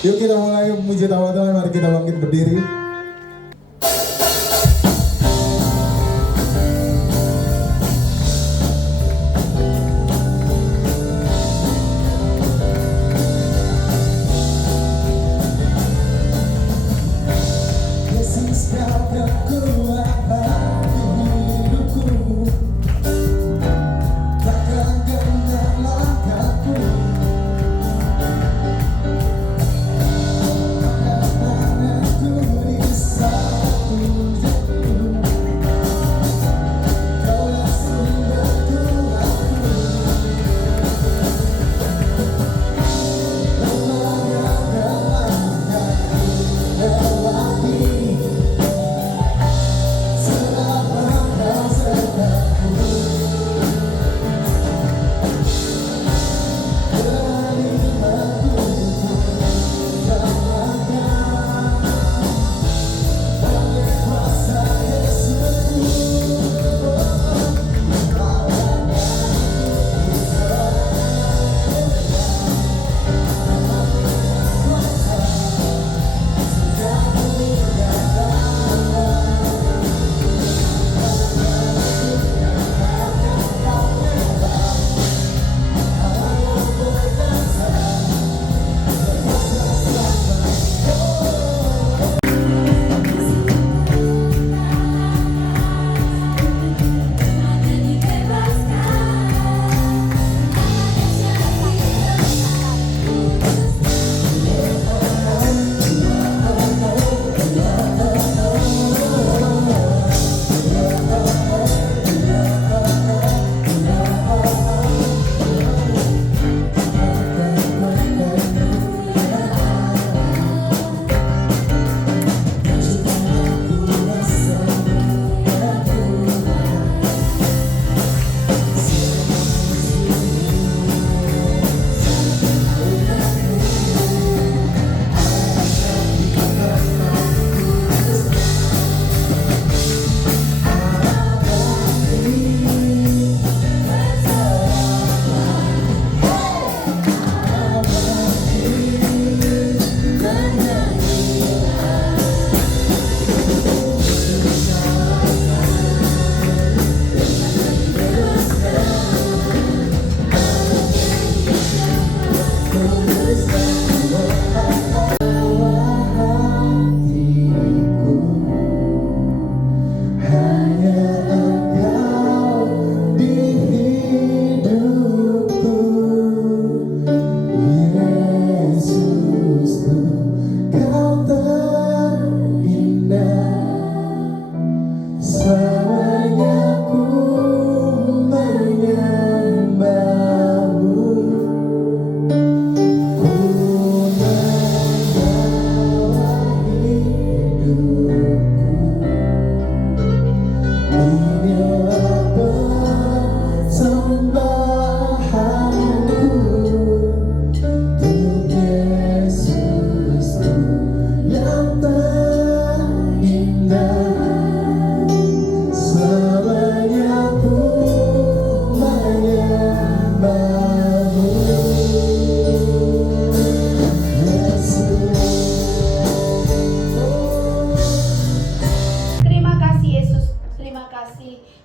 Yuk kita mulai memuji tawa Tuhan, mari kita bangkit berdiri. Yesus kau kekuatan hidupku, takkan gentar langkahku. Tanganku di sapu jatuh, kaulah sumber kuatku.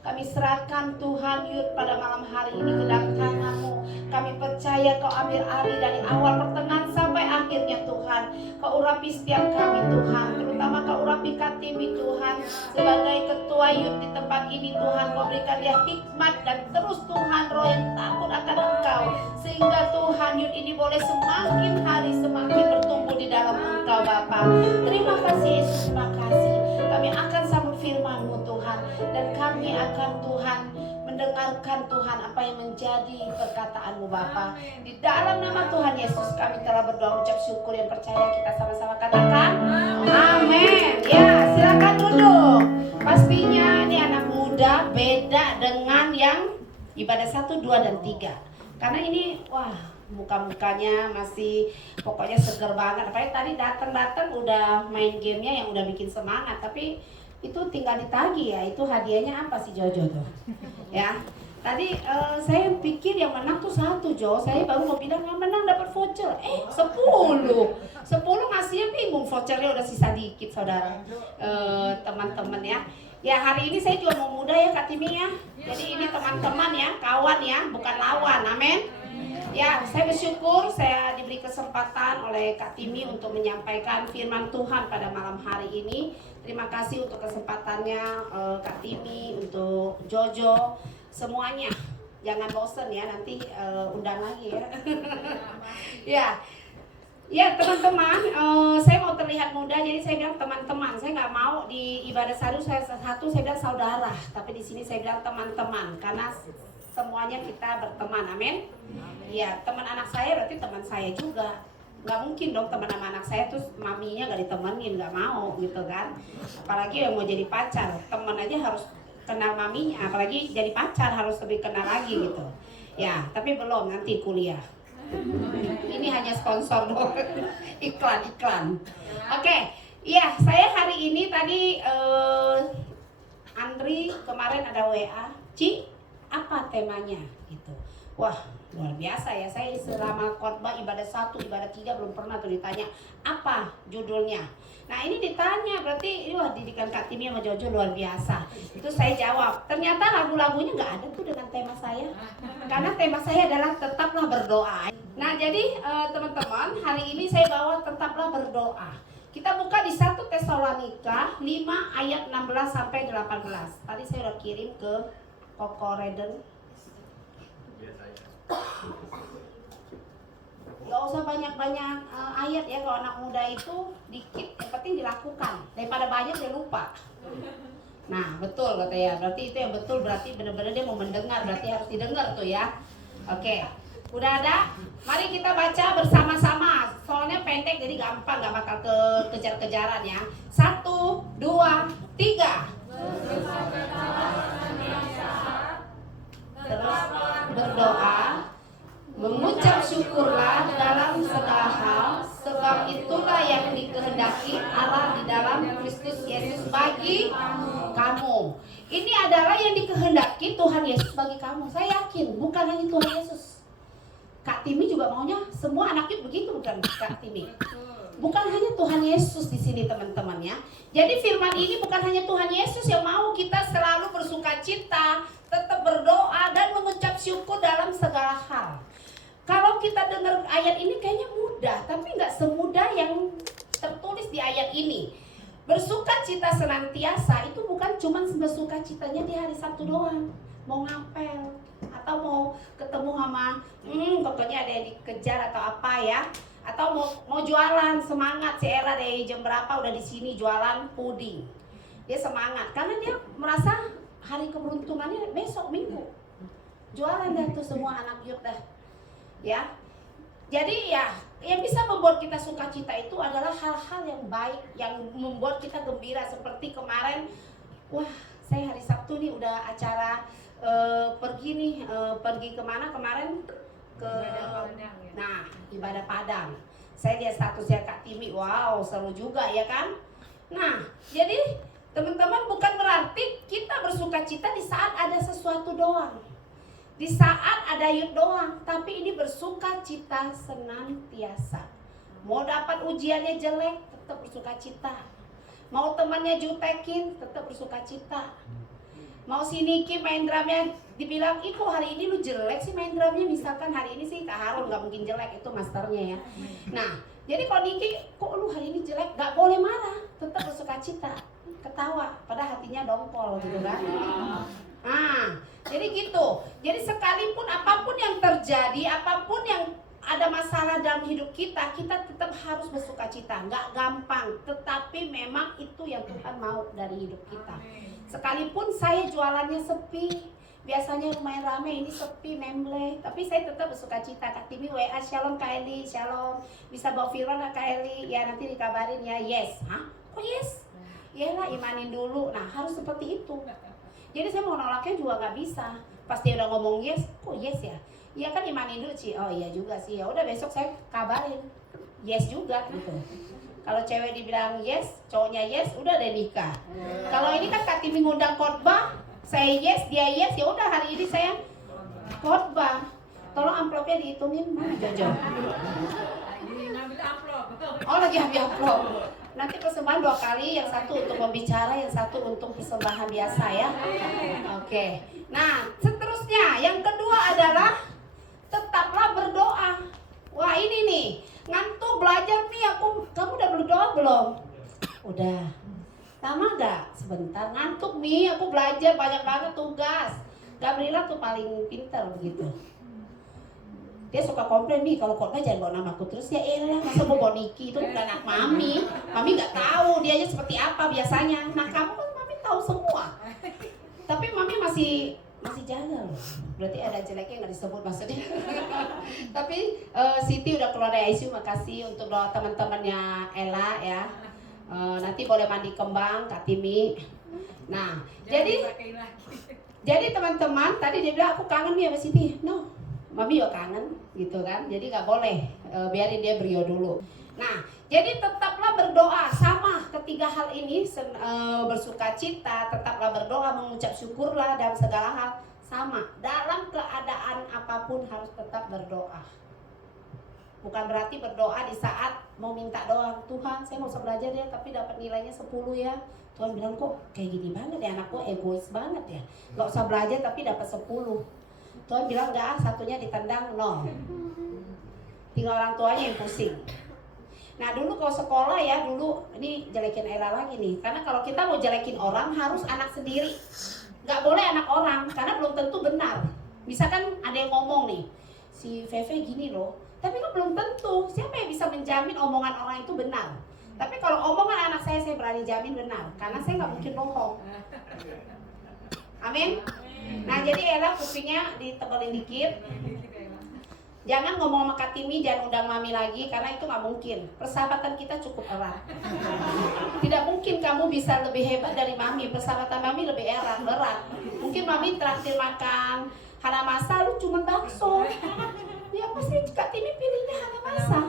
Kami serahkan Tuhan Yud pada malam hari ini ke dalam tangan-Mu. Kami percaya Kau ambil alih dari awal pertengahan sampai akhirnya Tuhan. Kau urapi setiap kami Tuhan, terutama Kau urapi Kartini Tuhan sebagai ketua Yud di tempat ini Tuhan. Kau berikan dia hikmat dan terus Tuhan roh yang takut akan Engkau, sehingga Tuhan Yud ini boleh semakin hari semakin bertumbuh di dalam Engkau Bapa. Terima kasih Yesus, terima kasih. Kami akan sambut firman-Mu Tuhan, dan kami akan Tuhan mendengarkan Tuhan apa yang menjadi perkataan-Mu Bapa. Di dalam nama Tuhan Yesus kami telah berdoa, ucap syukur yang percaya, kita sama-sama katakan amin. Ya, silakan duduk. Pastinya ini anak muda beda dengan yang ibadah 1, 2, dan 3. Karena ini wah, muka-mukanya masih pokoknya seger banget. Apalagi tadi datang udah main gamenya yang udah bikin semangat. Tapi itu tinggal ditagih ya. Itu hadiahnya apa sih Jojo tuh? Ya. Tadi saya pikir yang menang tuh 1 Jo. Saya baru mau bilang yang menang dapat voucher. 10 vouchernya udah sisa dikit saudara. Teman-teman ya. Ya hari ini saya juga mau muda ya Kak Timi ya. Jadi ini teman-teman ya, kawan ya, bukan lawan. Amin. Ya, saya bersyukur saya diberi kesempatan oleh Kak Timi untuk menyampaikan firman Tuhan pada malam hari ini. Terima kasih untuk kesempatannya Kak Timi, untuk Jojo, semuanya. Jangan bosen ya, nanti undang lagi ya. Ya. Ya teman-teman, saya mau terlihat muda, jadi saya bilang teman-teman. Saya nggak mau di ibadah satu saya bilang saudara, tapi di sini saya bilang teman-teman, karena semuanya kita berteman, amin. Ya teman anak saya berarti teman saya juga. Nggak mungkin dong teman sama anak saya terus maminya nggak ditemenin, nggak mau gitu kan. Apalagi yang mau jadi pacar, teman aja harus kenal maminya, apalagi jadi pacar harus lebih kenal lagi gitu. Ya tapi belum, nanti kuliah. Ini hanya sponsor doang, iklan. Oke, iya saya hari ini tadi Andri kemarin ada WA, Ci, apa temanya gitu. Wah luar biasa ya, saya selama khotbah ibadah 1, ibadah 3 belum pernah tuh ditanya apa judulnya. Nah ini ditanya, berarti wah didikan Kak Timi sama Jojo luar biasa. Itu saya jawab, ternyata lagu-lagunya nggak ada tuh dengan tema saya. Karena tema saya adalah tetaplah berdoa. Nah jadi teman-teman, hari ini saya bawa tetaplah berdoa. Kita buka di 1 Tesalonika 5 ayat 16 sampai 18. Tadi saya udah kirim ke Koko Reden. Gak usah banyak-banyak ayat ya, kalau anak muda itu dikit, yang penting dilakukan. Daripada banyak dia lupa. Nah betul kata ya, berarti itu yang betul, berarti benar-benar dia mau mendengar, berarti harus didengar tuh ya. Oke, udah ada? Mari kita baca bersama-sama. Soalnya pendek jadi gampang, gak bakal kejar-kejaran ya. 1, 2, 3. Terus berdoa, mengucap syukurlah dalam segala hal, sebab itulah yang dikehendaki Allah di dalam Kristus Yesus bagi kamu. Ini adalah yang dikehendaki Tuhan Yesus bagi kamu. Saya yakin bukan hanya Tuhan Yesus. Kak Timi juga maunya semua anaknya begitu, bukan Kak Timi? Bukan hanya Tuhan Yesus di sini teman-teman ya. Jadi firman ini bukan hanya Tuhan Yesus yang mau kita selalu bersukacita, tetap berdoa dan mengucap syukur dalam segala hal. Kalau kita dengar ayat ini kayaknya mudah, tapi nggak semudah yang tertulis di ayat ini. Bersukacita senantiasa itu bukan cuma bersukacitanya di hari Sabtu doang. Mau ngapel atau mau ketemu sama pokoknya ada yang dikejar atau apa ya. Atau mau jualan, semangat si Era dari jam berapa udah di sini jualan puding. Dia semangat karena dia merasa hari keberuntungannya besok Minggu. Jualan dah tuh semua anak youth dah. Ya. Jadi ya yang bisa membuat kita sukacita itu adalah hal-hal yang baik, yang membuat kita gembira. Seperti kemarin, wah saya hari Sabtu nih udah acara pergi kemana kemarin ke ibadah Padang. Saya lihat statusnya Kak Timi, wow seru juga ya kan. Nah jadi teman-teman bukan berarti kita bersukacita di saat ada sesuatu doang, di saat ada youth doang, tapi ini bersukacita senantiasa. Mau dapat ujiannya jelek tetap bersukacita, mau temannya jutekin tetap bersukacita. Mau si Niki main drumnya dibilang, ih kok hari ini lu jelek sih main drumnya. Misalkan hari ini sih Kak Harun gak mungkin jelek, itu masternya ya. Nah jadi kalau Niki kok lu hari ini jelek, gak boleh marah, tetap bersukacita, ketawa, pada hatinya dongkol gitu kan. Nah jadi gitu. Jadi sekalipun apapun yang terjadi, apapun yang ada masalah dalam hidup kita, kita tetap harus bersukacita. Gak gampang, tetapi memang itu yang Tuhan mau dari hidup kita. Sekalipun saya jualannya sepi, biasanya lumayan rame, ini sepi, memble, tapi saya tetap bersukacita. Kak Timi WA, shalom Kak Eli, shalom. Bisa bawa firman Kak Eli? Ya nanti dikabarin ya, yes. Hah? Kok yes? Iyalah imanin dulu. Nah harus seperti itu. Jadi saya mau nolaknya juga gak bisa. Pas dia udah ngomong yes, kok yes ya? Iya kan imanin dulu Ci. Oh iya juga sih, ya udah besok saya kabarin. Yes juga gitu. Kalau cewek dibilang yes, cowoknya yes, udah deh nikah. Kalau ini kan Kak Timi ngundang khotbah, saya yes, dia yes, ya udah hari ini saya khotbah. Tolong amplopnya dihitungin, mana Jojo? Lagi ngambil amplop. Oh lagi ambil amplop. Nanti persembahan 2 kali, yang satu untuk membicara, yang satu untuk persembahan biasa ya. Oke. Nah, seterusnya yang kedua adalah tetaplah berdoa. Wah, ini nih, ngantuk belajar nih aku. Kamu udah berdoa belum? Udah. Lama gak? Sebentar. Ngantuk nih, aku belajar banyak banget tugas. Gabriela tuh paling pintar begitu. Dia suka komplain nih, kalau khotbah jangan bawa namaku terus. Ya elah, masa bawa Niki, itu bukan anak mami. Mami nggak tahu dia aja seperti apa biasanya. Nah kamu kan mami tahu semua. Tapi mami masih jaga loh. Berarti ada jeleknya nggak disebut maksudnya. Tapi Siti udah keluar dari ICU, makasih untuk doa teman-temannya Ella ya. Nanti boleh mandi kembang Kak Timi. Nah jadi teman-teman, tadi dia bilang aku kangen nih sama Siti. No, Mami juga kangen gitu kan, jadi nggak boleh biarin dia beliau dulu. Nah, jadi tetaplah berdoa. Sama ketiga hal ini, bersuka cita, tetaplah berdoa, mengucap syukurlah dalam segala hal. Sama, dalam keadaan apapun harus tetap berdoa. Bukan berarti berdoa di saat mau minta doang, Tuhan saya mau belajar ya tapi dapat nilainya 10 ya. Tuhan bilang kok kayak gini banget ya, anak gue egois banget ya, nggak usah belajar tapi dapat 10. Tuhan bilang enggak, satunya ditendang, no. Tinggal orang tuanya yang pusing. Nah dulu kalau sekolah ya, dulu ini jelekin Ella lagi nih. Karena kalau kita mau jelekin orang harus anak sendiri, nggak boleh anak orang, karena belum tentu benar. Misalkan ada yang ngomong nih, si Feve gini loh, tapi kan belum tentu. Siapa yang bisa menjamin omongan orang itu benar? Tapi kalau omongan anak saya berani jamin benar, karena saya nggak mungkin bohong. Amin. Nah jadi Ella kupingnya ditebelin dikit. Jangan ngomong sama Kak Timi, jangan undang Mami lagi, karena itu nggak mungkin. Persahabatan kita cukup erat. Tidak mungkin kamu bisa lebih hebat dari Mami. Persahabatan Mami lebih berat. Mungkin Mami traktir makan Hanamasa, lu cuma bakso. Ya pasti Kak Timi pilihnya Hanamasa.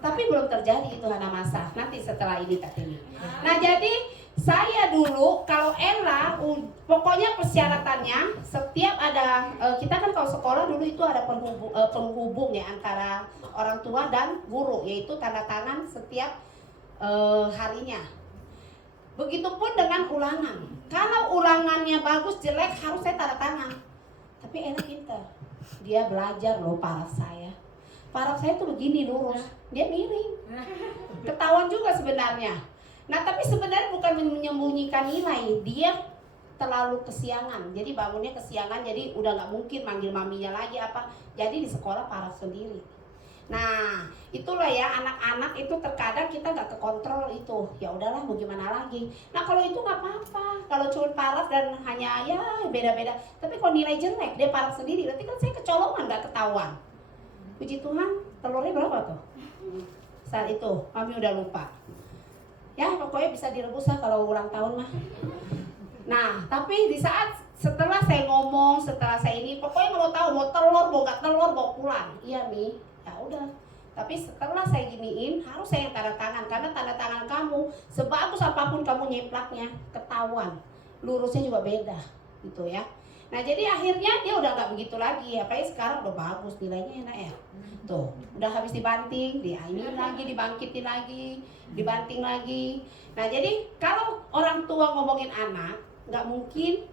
Tapi belum terjadi itu Hanamasa. Nanti setelah ini Kak Timi. Nah jadi saya dulu kalau Ella, pokoknya persyaratannya setiap ada kita kan kalau sekolah dulu itu ada penghubung ya antara orang tua dan guru, yaitu tanda tangan setiap harinya. Begitupun dengan ulangan. Kalau ulangannya bagus jelek harus saya tanda tangan. Tapi Ella pintar, dia belajar loh paraf saya. Paraf saya tuh begini lurus, dia miring. Ketahuan juga sebenarnya. Nah tapi sebenarnya bukan menyembunyikan nilai, dia terlalu kesiangan, jadi bangunnya kesiangan, jadi udah nggak mungkin manggil maminya lagi apa, jadi di sekolah paraf sendiri. Nah itulah ya, anak-anak itu terkadang kita nggak kekontrol itu, ya udahlah mau gimana lagi. Nah kalau itu nggak apa-apa, kalau cuma paraf dan hanya ya beda-beda, tapi kalau nilai jelek dia paraf sendiri, berarti kan saya kecolongan nggak ketahuan. Puji Tuhan, telurnya berapa tuh? Saat itu kami udah lupa. Ya pokoknya bisa direbus lah kalau ulang tahun mah. Nah tapi di saat setelah saya ngomong, setelah saya ini, pokoknya nggak mau tahu mau telur, mau nggak telur, mau pulang. Iya nih, ya udah. Tapi setelah saya giniin, harus saya yang tanda tangan, karena tanda tangan kamu sebagus apapun kamu nyeplaknya ketahuan, lurusnya juga beda, gitu ya. Nah jadi akhirnya dia udah nggak begitu lagi, apalagi sekarang udah bagus nilainya enak ya. Tuh, udah habis dibanting, diainin lagi, dibangkitin lagi, dibanting lagi. Nah jadi kalau orang tua ngomongin anak, nggak mungkin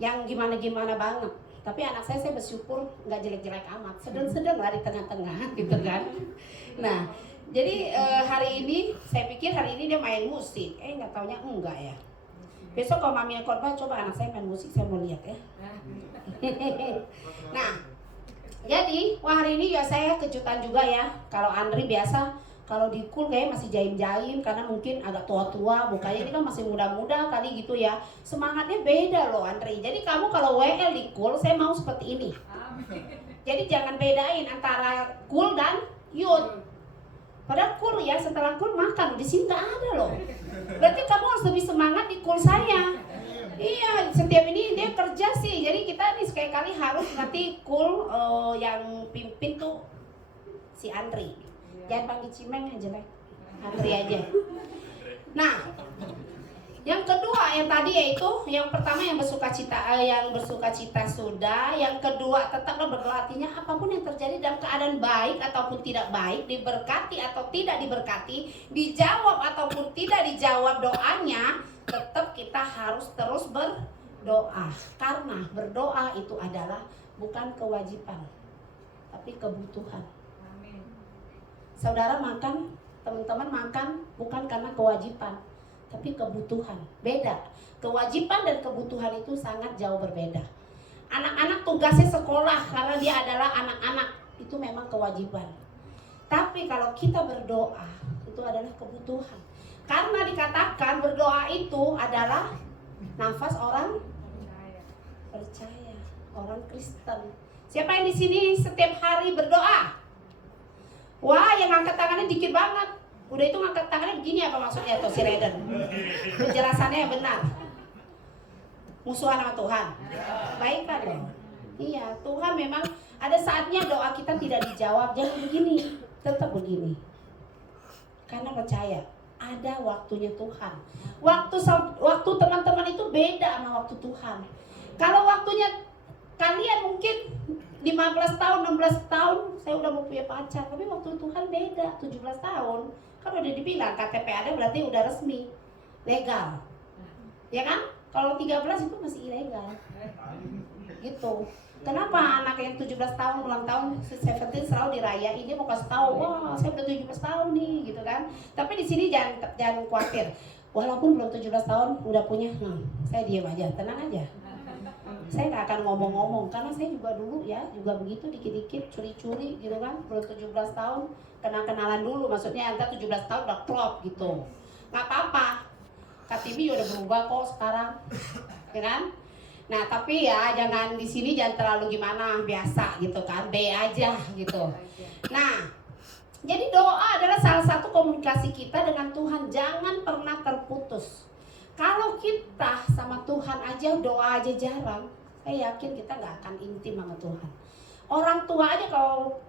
yang gimana-gimana banget. Tapi anak saya bersyukur nggak jelek-jelek amat, sedang-sedang lah di tengah-tengah, gitu kan. Nah jadi hari ini, saya pikir hari ini dia main musik, nggak taunya enggak ya. Besok kalau mami yang khotbah, coba anak saya main musik, saya mau lihat ya. Nah, jadi wah hari ini ya saya kejutan juga ya. Kalau Andri biasa kalau di cool kayak masih jaim-jaim karena mungkin agak tua-tua, mukanya ini kan masih muda-muda kali gitu ya. Semangatnya beda loh Andri. Jadi kamu kalau WL di cool, saya mau seperti ini. Jadi jangan bedain antara cool dan youth. Padahal cool ya, setelah cool makan, di sini nggak ada loh. Berarti kamu harus lebih semangat di cool saya. Iya, setiap ini dia kerja sih. Jadi kita nih sekali-kali harus nanti cool yang pimpin tuh si Andri. Jangan panggil Cimeng aja jelek, Andri aja. Nah, Yang kedua yang tadi yaitu yang pertama yang bersukacita sudah, yang kedua tetaplah berdoa. Artinya apapun yang terjadi dalam keadaan baik ataupun tidak baik, diberkati atau tidak diberkati, dijawab ataupun tidak dijawab doanya, tetap kita harus terus berdoa. Karena berdoa itu adalah bukan kewajiban, tapi kebutuhan. Saudara makan, teman-teman makan bukan karena kewajiban, tapi kebutuhan. Beda. Kewajiban dan kebutuhan itu sangat jauh berbeda. Anak-anak tugasnya sekolah karena dia adalah anak-anak, itu memang kewajiban. Tapi kalau kita berdoa, itu adalah kebutuhan. Karena dikatakan berdoa itu adalah nafas orang percaya, orang Kristen. Siapa yang di sini setiap hari berdoa? Wah, yang angkat tangannya dikit banget. Udah itu ngangkat tangannya begini apa maksudnya tuh si Raiden? Penjelasannya yang benar. Musuhan sama Tuhan. Baiklah dong. Iya, Tuhan memang ada saatnya doa kita tidak dijawab. Jangan begini, tetap begini. Karena percaya ada waktunya Tuhan. Waktu teman-teman itu beda sama waktu Tuhan. Kalau waktunya kalian mungkin 15 tahun, 16 tahun saya udah mau punya pacar, tapi waktu Tuhan beda, 17 tahun. Kan udah dibilang KTP ada berarti udah resmi, legal. Ya kan? Kalau 13 itu masih ilegal. Gitu. Kenapa anak yang 17 tahun ulang tahun 17 selalu dirayain, dia mau kasih tahu, wah saya udah 17 tahun nih, gitu kan. Tapi di sini jangan khawatir. Walaupun belum 17 tahun udah punya, saya diam aja, tenang aja. Saya nggak akan ngomong-ngomong karena saya juga dulu ya juga begitu dikit-dikit curi-curi gitu kan, belum 17 tahun kenal-kenalan dulu, maksudnya antar 17 tahun udah klop gitu. Nggak apa-apa. KTP udah berubah kok sekarang. Ya kan? Nah, tapi ya jangan di sini jangan terlalu gimana, biasa gitu kan. B aja gitu. Nah, jadi doa adalah salah satu komunikasi kita dengan Tuhan, jangan pernah terputus. Kalau kita sama Tuhan aja doa aja jarang, saya yakin kita nggak akan intim sama Tuhan. Orang tua aja kalau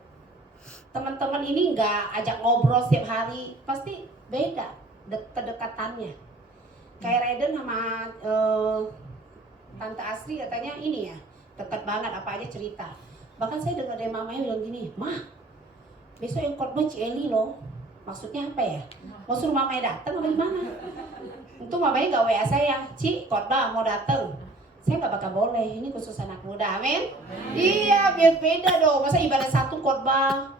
teman-teman ini nggak ajak ngobrol setiap hari, pasti beda kedekatannya. Kayak Raiden sama Tante Asri katanya ini ya, dekat banget apa aja cerita. Bahkan saya dengar dari mamanya bilang gini, "Mah, besok yang khotbah Ci loh." Maksudnya apa ya? Mau suruh mamanya datang apa gimana? Itu mamanya gak WA saya, "Ci, khotbah mau datang." Saya gak bakal boleh, ini khusus anak muda, amin? Iya, biar beda dong. Masa ibadah 1 khotbah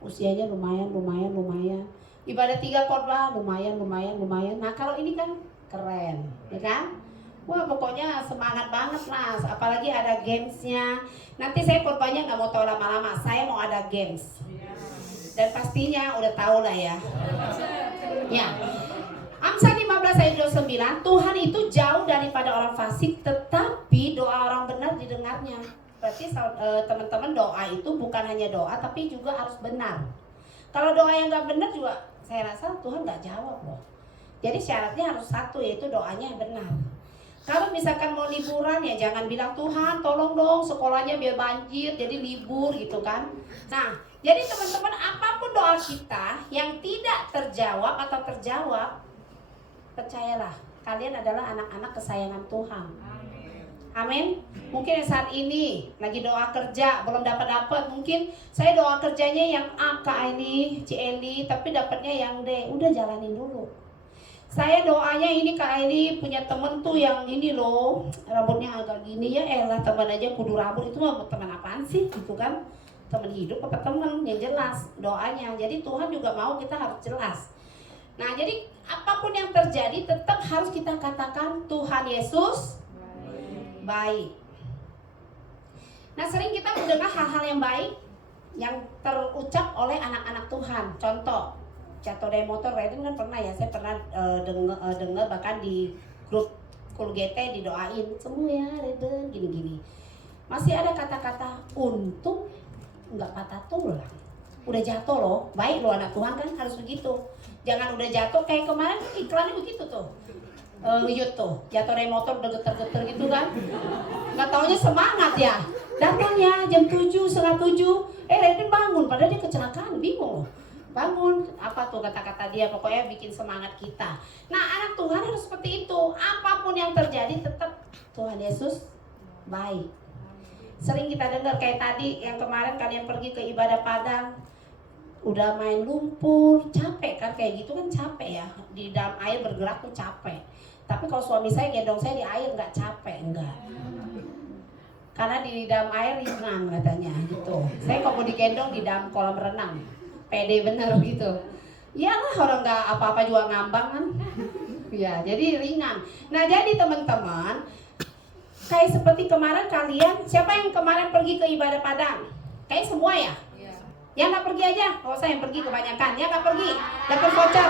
usianya lumayan. Ibadah 3 khotbah lumayan. Nah, kalau ini kan keren, ya kan? Wah, pokoknya semangat banget lah. Apalagi ada gamesnya. Nanti saya khotbahnya gak mau tahu lama-lama, saya mau ada games. Dan pastinya udah tahu lah ya. Ya. Amsal 15 ayat 29, Tuhan itu jauh daripada orang fasik, tetapi doa orang benar didengarnya. Berarti teman-teman, doa itu bukan hanya doa, tapi juga harus benar. Kalau doa yang gak benar juga, saya rasa Tuhan gak jawab loh. Jadi syaratnya harus satu, yaitu doanya yang benar. Kalau misalkan mau liburan ya jangan bilang, "Tuhan tolong dong sekolahnya biar banjir jadi libur," gitu kan. Nah, jadi teman-teman, apapun doa kita yang tidak terjawab atau terjawab, percayalah, kalian adalah anak-anak kesayangan Tuhan. Amin. Mungkin saat ini lagi doa kerja belum dapat, mungkin saya doa kerjanya yang A Kak ini, Ci, tapi dapatnya yang D. Udah jalanin dulu. Saya doanya ini Kak Eli punya temen tuh yang ini loh, rambutnya agak gini, ya elah teman aja kudu rambut, itu mah teman apaan sih gitu kan? Teman hidup apa teman yang jelas doanya. Jadi Tuhan juga mau kita harus jelas. Nah, jadi apapun yang terjadi tetap harus kita katakan Tuhan Yesus baik. Nah, sering kita mendengar hal-hal yang baik yang terucap oleh anak-anak Tuhan. Contoh, jatuh dari motor, Raiden kan pernah ya, saya pernah dengar bahkan di grup Kul GT didoain, "Sembuh ya Raiden," gini-gini. Masih ada kata-kata untung nggak patah tulang. Udah jatuh loh, baik loh anak Tuhan kan harus begitu. Jangan udah jatuh kayak kemarin iklannya begitu tuh. Yud tuh, jatuh dari motor udah geter-geter gitu kan. Nggak taunya semangat ya. Datang ya jam 7, setengah 7. Raiden bangun, padahal dia kecelakaan, bingung loh. bangun, apa tuh kata-kata dia, pokoknya bikin semangat kita. Nah, anak Tuhan harus seperti itu. Apapun yang terjadi tetap Tuhan Yesus baik. Sering kita dengar kayak tadi yang kemarin kalian pergi ke ibadah Padang, udah main lumpur, capek kan, kayak gitu kan capek ya. Di dalam air bergerak tuh capek. Tapi kalau suami saya gendong saya di air nggak capek, enggak. Karena di dalam air ringan katanya gitu. Saya kalau mau digendong di dalam kolam renang, pede bener gitu. Iyalah, orang nggak apa-apa juga ngambang kan. Ya, jadi ringan. Nah, jadi teman-teman, kayak seperti kemarin kalian, siapa yang kemarin pergi ke ibadah Padang? Kayak semua ya? Yang nggak pergi aja, kalau saya yang pergi kebanyakan. Yang nggak pergi, dapat voucher.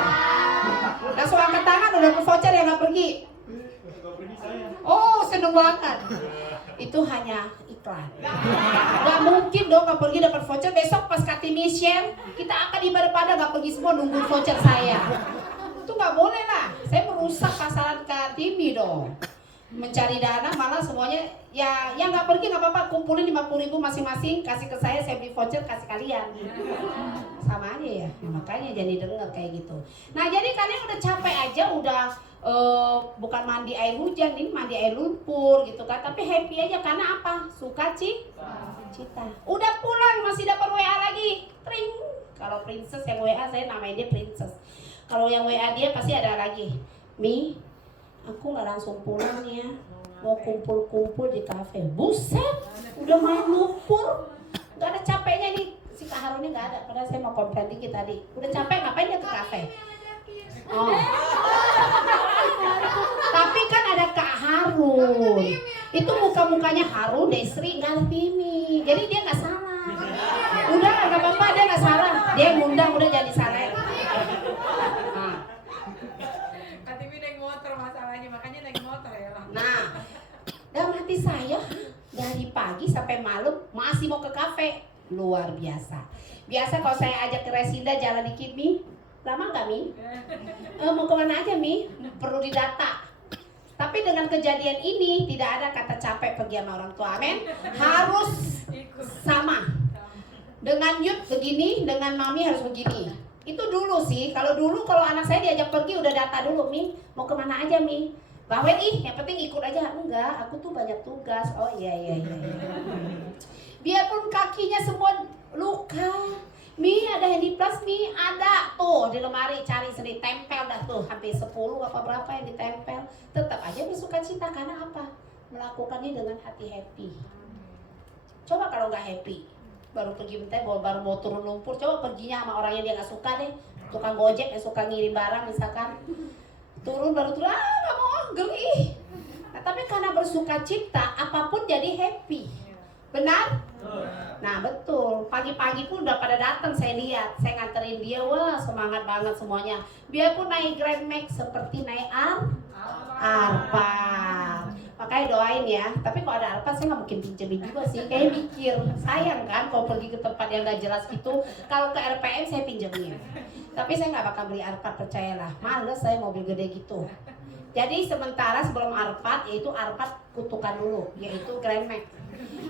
Langsung angkat tangan, udah dapat voucher yang nggak pergi. Oh, seneng banget. Itu hanya iklan. Gak mungkin dong nggak pergi dapat voucher. Besok pas Kartini share, kita akan ibadah Padang nggak pergi semua nunggu voucher saya. Itu nggak boleh lah. Saya merusak pasaran Kartini dong. Mencari dana malah semuanya ya, yang nggak pergi nggak apa-apa, kumpulin 50.000 masing-masing, kasih ke saya beli voucher, kasih kalian. Sama aja ya. Makanya jadi denger kayak gitu. Nah, jadi kalian udah capek aja, udah bukan mandi air hujan, ini mandi air lumpur gitu kan, tapi happy aja karena apa? Cita. Udah pulang masih dapat WA lagi. Tring. Kalau princess yang WA saya namain dia princess. Kalau yang WA dia pasti ada lagi. Mi, aku nggak langsung pulang ya, mau kumpul-kumpul di kafe. Buset, udah main lumpur, nggak ada capeknya nih. Si Kak Harun ini nggak ada, padahal saya mau komplain dikit tadi. Udah capek, ngapain dia ke kafe? Oh. Tapi kan ada Kak Harun. Itu muka-mukanya Harun, Desri, nggak ada Pimi. Jadi dia nggak salah. Udah nggak apa-apa, dia nggak salah. Dia ngundang, udah jadi salah. Nah, dalam hati saya dari pagi sampai malam masih mau ke kafe, luar biasa. Biasa kalau saya ajak ke Resinda jalan dikit, Mi, lama nggak Mi? Mau kemana aja Mi? Perlu didata. Tapi dengan kejadian ini tidak ada kata capek pergi sama orang tua, amin. Harus sama. Dengan Yud begini, dengan Mami harus begini. Itu dulu sih. Kalau anak saya diajak pergi udah data dulu, Mi. Mau kemana aja Mi? Bawel yang penting ikut aja. Enggak, aku tuh banyak tugas. Oh iya. Biarpun kakinya semua luka, Mi ada Handyplus, Mi ada tuh di lemari, cari sendiri, tempel dah tuh hampir 10 apa berapa yang ditempel. Tetap aja bersuka cita karena apa? Melakukannya dengan hati happy. Coba kalau nggak happy, baru pergi bentar, baru mau turun lumpur, coba perginya sama orang yang dia nggak suka deh, tukang gojek yang suka ngirim barang misalkan. Turun nggak mau, geli. Nah, tapi karena bersuka cita, apapun jadi happy. Benar? Nah, betul. Pagi-pagi pun udah pada datang, saya lihat. Saya nganterin dia, wah semangat banget semuanya. Biarpun naik Grand Max seperti naik Arpa. Makanya doain ya. Tapi kalau ada Arpa, saya nggak mungkin pinjemin juga sih. Kayak mikir, sayang kan kalau pergi ke tempat yang nggak jelas gitu. Kalau ke RPM saya pinjemin. Tapi saya nggak bakal beli Arpat, percayalah. Males saya mobil gede gitu. Jadi sementara sebelum Arpat, yaitu Arpat kutukan dulu, yaitu Grand Max.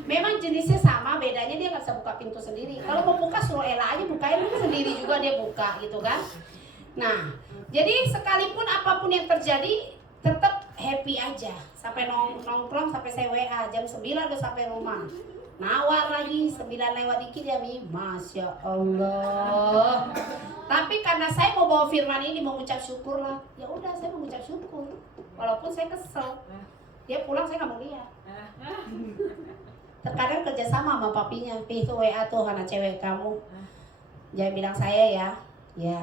Memang jenisnya sama, bedanya dia nggak bisa buka pintu sendiri. Kalau mau buka suruh Ella aja bukain sendiri juga dia buka gitu kan. Nah, jadi sekalipun apapun yang terjadi, tetap happy aja. Sampai nongkrong sampai saya WA jam 9 udah sampai rumah. Nawar lagi 9 lewat dikit ya Mi, Masya Allah. Tapi karena saya mau bawa firman ini, mau mengucap syukur lah. Ya udah saya mengucap syukur. Walaupun saya kesel. Dia pulang saya nggak mau lihat. Terkadang kerjasama sama papinya, itu WA tuh anak cewek kamu. Jangan bilang saya ya. Ya,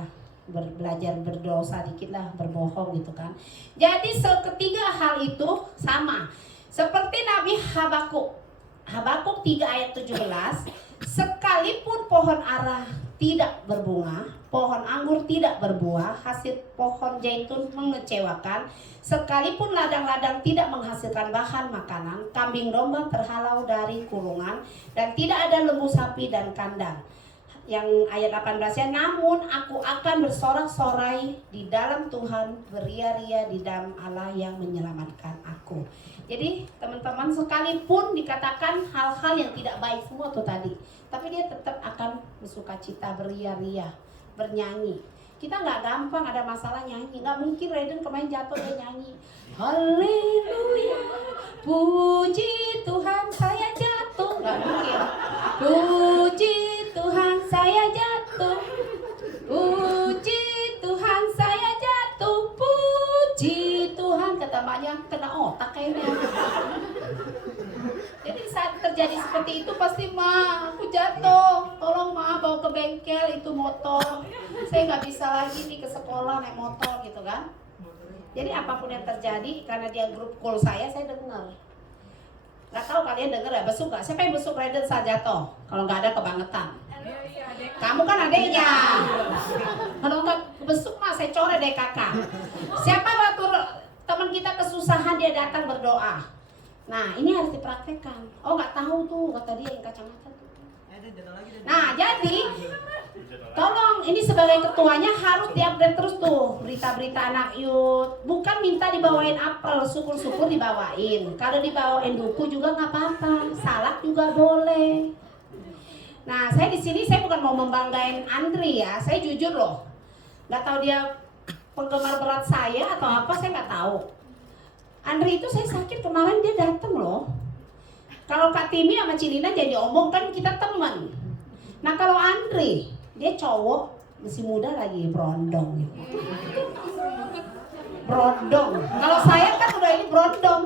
belajar berdosa dikit lah, berbohong gitu kan. Jadi ketiga hal itu sama. Seperti Nabi Habakuk 3 ayat 17, sekalipun pohon ara tidak berbunga, pohon anggur tidak berbuah, hasil pohon zaitun mengecewakan, sekalipun ladang-ladang tidak menghasilkan bahan makanan, kambing domba terhalau dari kurungan, dan tidak ada lembu sapi dan kandang. Yang ayat 18-nya, namun aku akan bersorak-sorai di dalam Tuhan, beria-ria di dalam Allah yang menyelamatkan aku. Jadi teman-teman, sekalipun dikatakan hal-hal yang tidak baik semua tuh tadi, tapi dia tetap akan bersuka cita, beria-ria. bernyanyi. Kita nggak gampang ada masalah nyanyi. Nggak mungkin Raiden kemarin jatuh dia nyanyi. Haleluya, puji Tuhan saya jatuh. Nggak mungkin. Puji Tuhan saya jatuh. Puji Tuhan saya jatuh. Puji Tuhan, kata mbaknya kena otak kayaknya. Jadi saat terjadi seperti itu pasti ma, aku jatuh, tolong ma bawa ke bengkel itu motor, saya nggak bisa lagi nih ke sekolah naik motor gitu kan. Jadi apapun yang terjadi karena dia grup call saya dengar. Nggak tahu kalian dengar ya, besuk nggak? Siapa yang besuk Raiden saat jatuh? Kalau nggak ada kebangetan. Kamu kan adeknya. Kalau nggak besuk mah saya coret deh kakak. Siapa waktu teman kita kesusahan dia datang berdoa? Nah ini harus dipraktekkan. Oh nggak tahu tuh kata dia yang kacamata tuh. Nah jadi tolong ini sebagai ketuanya harus diupdate terus tuh berita-berita anak youth. Bukan minta dibawain apel, syukur-syukur dibawain. Kalau dibawain buku juga nggak apa-apa, salad juga boleh. Nah saya di sini saya bukan mau membanggain Andri ya, saya jujur loh. Nggak tahu dia penggemar berat saya atau apa saya nggak tahu. Andri itu saya sakit kemarin dia datang loh. Kalau Kak Timi sama Cilina jadi omong kan kita teman. Nah kalau Andri dia cowok masih muda lagi berondong gitu. Berondong. Kalau saya kan udah ini berondong.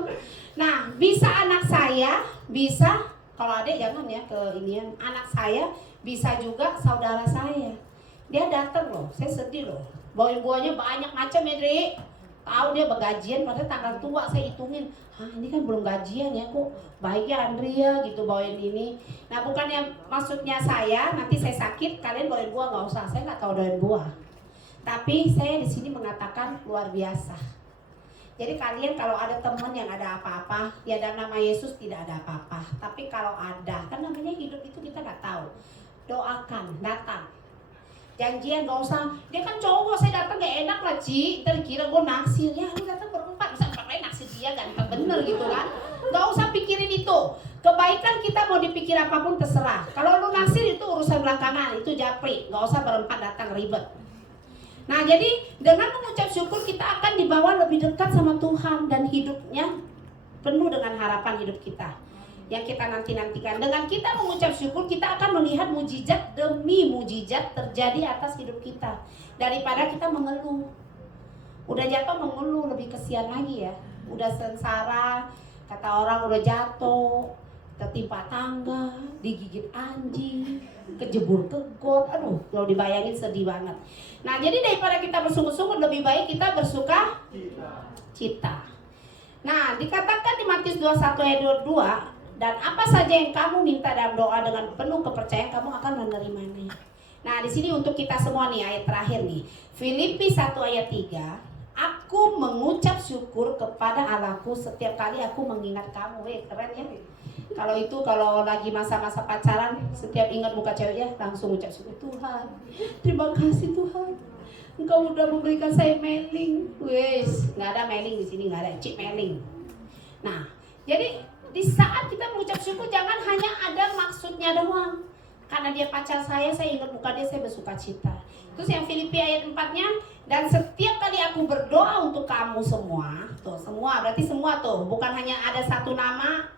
Nah bisa anak saya bisa kalau adek jangan ya ke inian. Anak saya bisa juga saudara saya. Dia datang loh. Saya sedih loh. Bawain buahnya banyak macam ya Dri. Tahu dia bergajian pada tanggal tua saya hitungin. Hah ini kan belum gajian ya kok baiknya Andrea gitu bawain ini. Nah bukannya maksudnya saya nanti saya sakit kalian bawain buah nggak usah. Saya nggak tahu bawain buah. Tapi saya di sini mengatakan luar biasa. Jadi kalian kalau ada teman yang ada apa-apa ya dalam nama Yesus tidak ada apa-apa. Tapi kalau ada kan namanya hidup itu kita nggak tahu. Doakan datang. Janjian gak usah, dia kan cowok saya datang gak enak lah Ci, terkira gue naksir, ya lu datang berempat, bisa empat lain naksir dia ganteng bener gitu kan. Gak usah pikirin itu, kebaikan kita mau dipikir apapun terserah. Kalau lu naksir itu urusan belakangan, itu japri, gak usah berempat datang ribet. Nah jadi dengan mengucap syukur kita akan dibawa lebih dekat sama Tuhan dan hidupnya penuh dengan harapan hidup kita yang kita nanti-nantikan. Dengan kita mengucap syukur kita akan melihat mujizat demi mujizat terjadi atas hidup kita daripada kita mengeluh. Udah jatuh mengeluh lebih kesian lagi ya. Udah sengsara, kata orang udah jatuh, ketimpa tangga, digigit anjing, kejebur ke got. Aduh, kalau dibayangin sedih banget. Nah, jadi daripada kita bersungguh-sungguh lebih baik kita bersuka cita. Nah, dikatakan di Matius 21 ayat 22, dan apa saja yang kamu minta dalam doa dengan penuh kepercayaan kamu akan menerimanya. Nah di sini untuk kita semua nih ayat terakhir nih Filipi 1 ayat 3. Aku mengucap syukur kepada Allahku setiap kali aku mengingat kamu. Keren ya. Kalau lagi masa-masa pacaran setiap ingat muka cewek ya langsung ucap syukur. Tuhan terima kasih Tuhan Engkau udah memberikan saya mailing. Wes nggak ada mailing di sini, nggak ada cip mailing. Nah jadi di saat kita mengucap syukur jangan hanya ada maksudnya doang. Karena dia pacar saya ingat muka dia, saya bersuka cita. Terus yang Filipi ayat 4-nya, dan setiap kali aku berdoa untuk kamu semua, tuh semua berarti semua tuh, bukan hanya ada satu nama,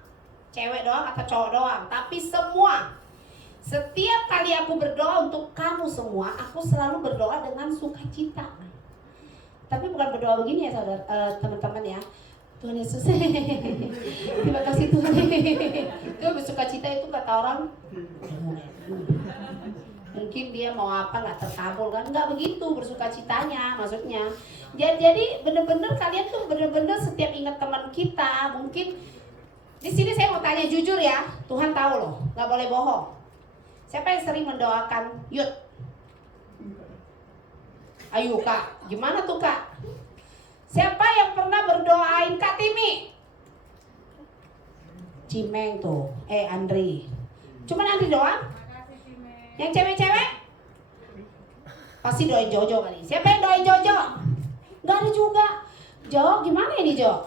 cewek doang atau cowok doang, tapi semua. Setiap kali aku berdoa untuk kamu semua, aku selalu berdoa dengan sukacita. Tapi bukan berdoa begini ya saudara, teman-teman ya. Tuhan Yesus, terima kasih Tuhan. Itu bersukacita itu kata orang, mungkin dia mau apa nggak terkabul kan? Nggak begitu bersukacitanya maksudnya. Jadi bener-bener kalian tuh bener-bener setiap ingat teman kita, mungkin di sini saya mau tanya jujur ya, Tuhan tahu loh, nggak boleh bohong. Siapa yang sering mendoakan Yud? Ayo Kak, gimana tuh Kak? Siapa yang pernah berdoain Kak Timi? Cimeng tuh, Andri. Cuman Andri doang? Yang cewek-cewek? Pasti doain Jojo kali. Siapa yang doain Jojo? Gak ada juga. Jo, gimana ini Jo?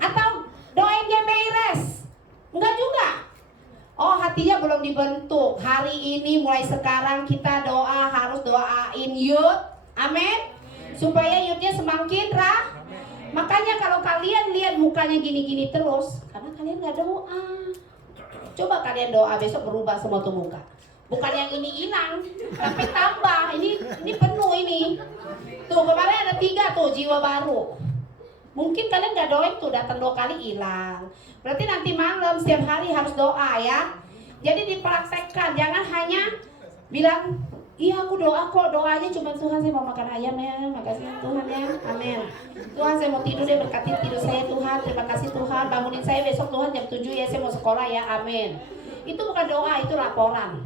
Atau doain Gebeires? Enggak juga. Oh, hatinya belum dibentuk. Hari ini mulai sekarang kita doa, harus doain youth. Amin. Supaya youthnya semakin Makanya kalau kalian lihat mukanya gini-gini terus, karena kalian gak doa. Coba kalian doa besok berubah semua tuh muka. Bukan yang ini hilang, tapi tambah. Ini penuh ini. Tuh kemarin ada 3 tuh jiwa baru. Mungkin kalian gak doain tuh, datang 2 kali hilang. Berarti nanti malam setiap hari harus doa ya. Jadi dipraktekkan, jangan hanya bilang, iya aku doa kok, doanya cuma Tuhan saya mau makan ayam ya, makasih Tuhan ya, amin. Tuhan saya mau tidur ya, berkati tidur saya Tuhan, terima kasih Tuhan, bangunin saya besok Tuhan jam 7 ya, saya mau sekolah ya, amin. Itu bukan doa, itu laporan.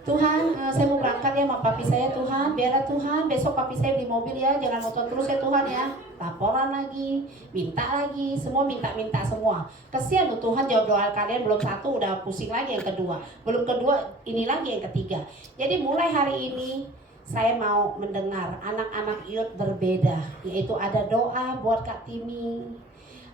Tuhan, saya mau berangkat ya sama papi saya Tuhan, biarlah Tuhan besok papi saya beli mobil ya, jangan motor terus ya Tuhan ya. Laporan lagi, minta lagi, semua minta-minta semua. Kesian loh Tuhan, jawab doa kalian belum 1 udah pusing lagi yang kedua. Belum kedua, ini lagi yang ketiga. Jadi mulai hari ini saya mau mendengar anak-anak youth berbeda, yaitu ada doa buat Kak Timi,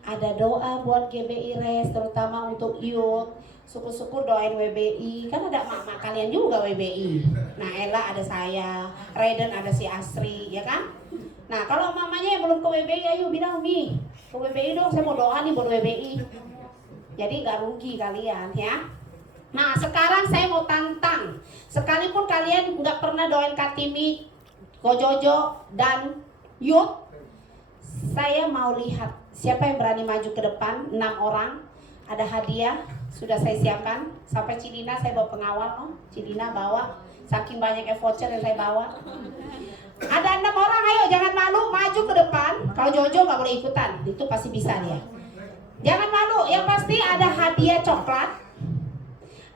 ada doa buat GBI Res, terutama untuk youth. Syukur-syukur doain WBI, kan ada mak-mak kalian juga WBI. Nah Ella ada saya, Raiden ada si Asri, ya kan? Nah kalau mamanya yang belum ke WBI, ayo bilang nih ke WBI dong, saya mau doa nih buat WBI. Jadi gak rugi kalian ya. Nah sekarang saya mau tantang, sekalipun kalian gak pernah doain Kak Timi, Ko Jojo, dan youth, saya mau lihat siapa yang berani maju ke depan. 6 orang, ada hadiah sudah saya siapkan. Sampai Cilina saya bawa pengawal, Cilina bawa, saking banyaknya voucher yang saya bawa. Ada 6 orang, ayo jangan malu, maju ke depan. Kalau Jojo nggak boleh ikutan, itu pasti bisa dia. Jangan malu, yang pasti ada hadiah coklat,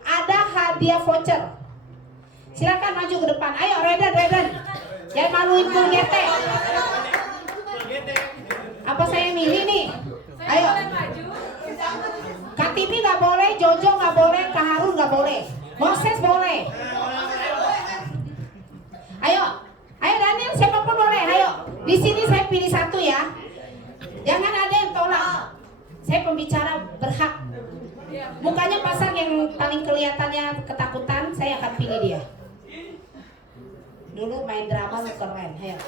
ada hadiah voucher. Silakan maju ke depan, ayo Reden, jangan maluin Bung Gete. Apa saya milih nih? Ayo. Kak Timi nggak boleh, Jojo nggak boleh, Kak Harun nggak boleh, Moses boleh. Ayo Daniel, siapapun boleh. Ayo, di sini saya pilih 1 ya. Jangan ada yang tolak. Saya pembicara berhak. Mukanya pasang yang paling kelihatannya ketakutan, saya akan pilih dia. Dulu main drama lu keren, ayo.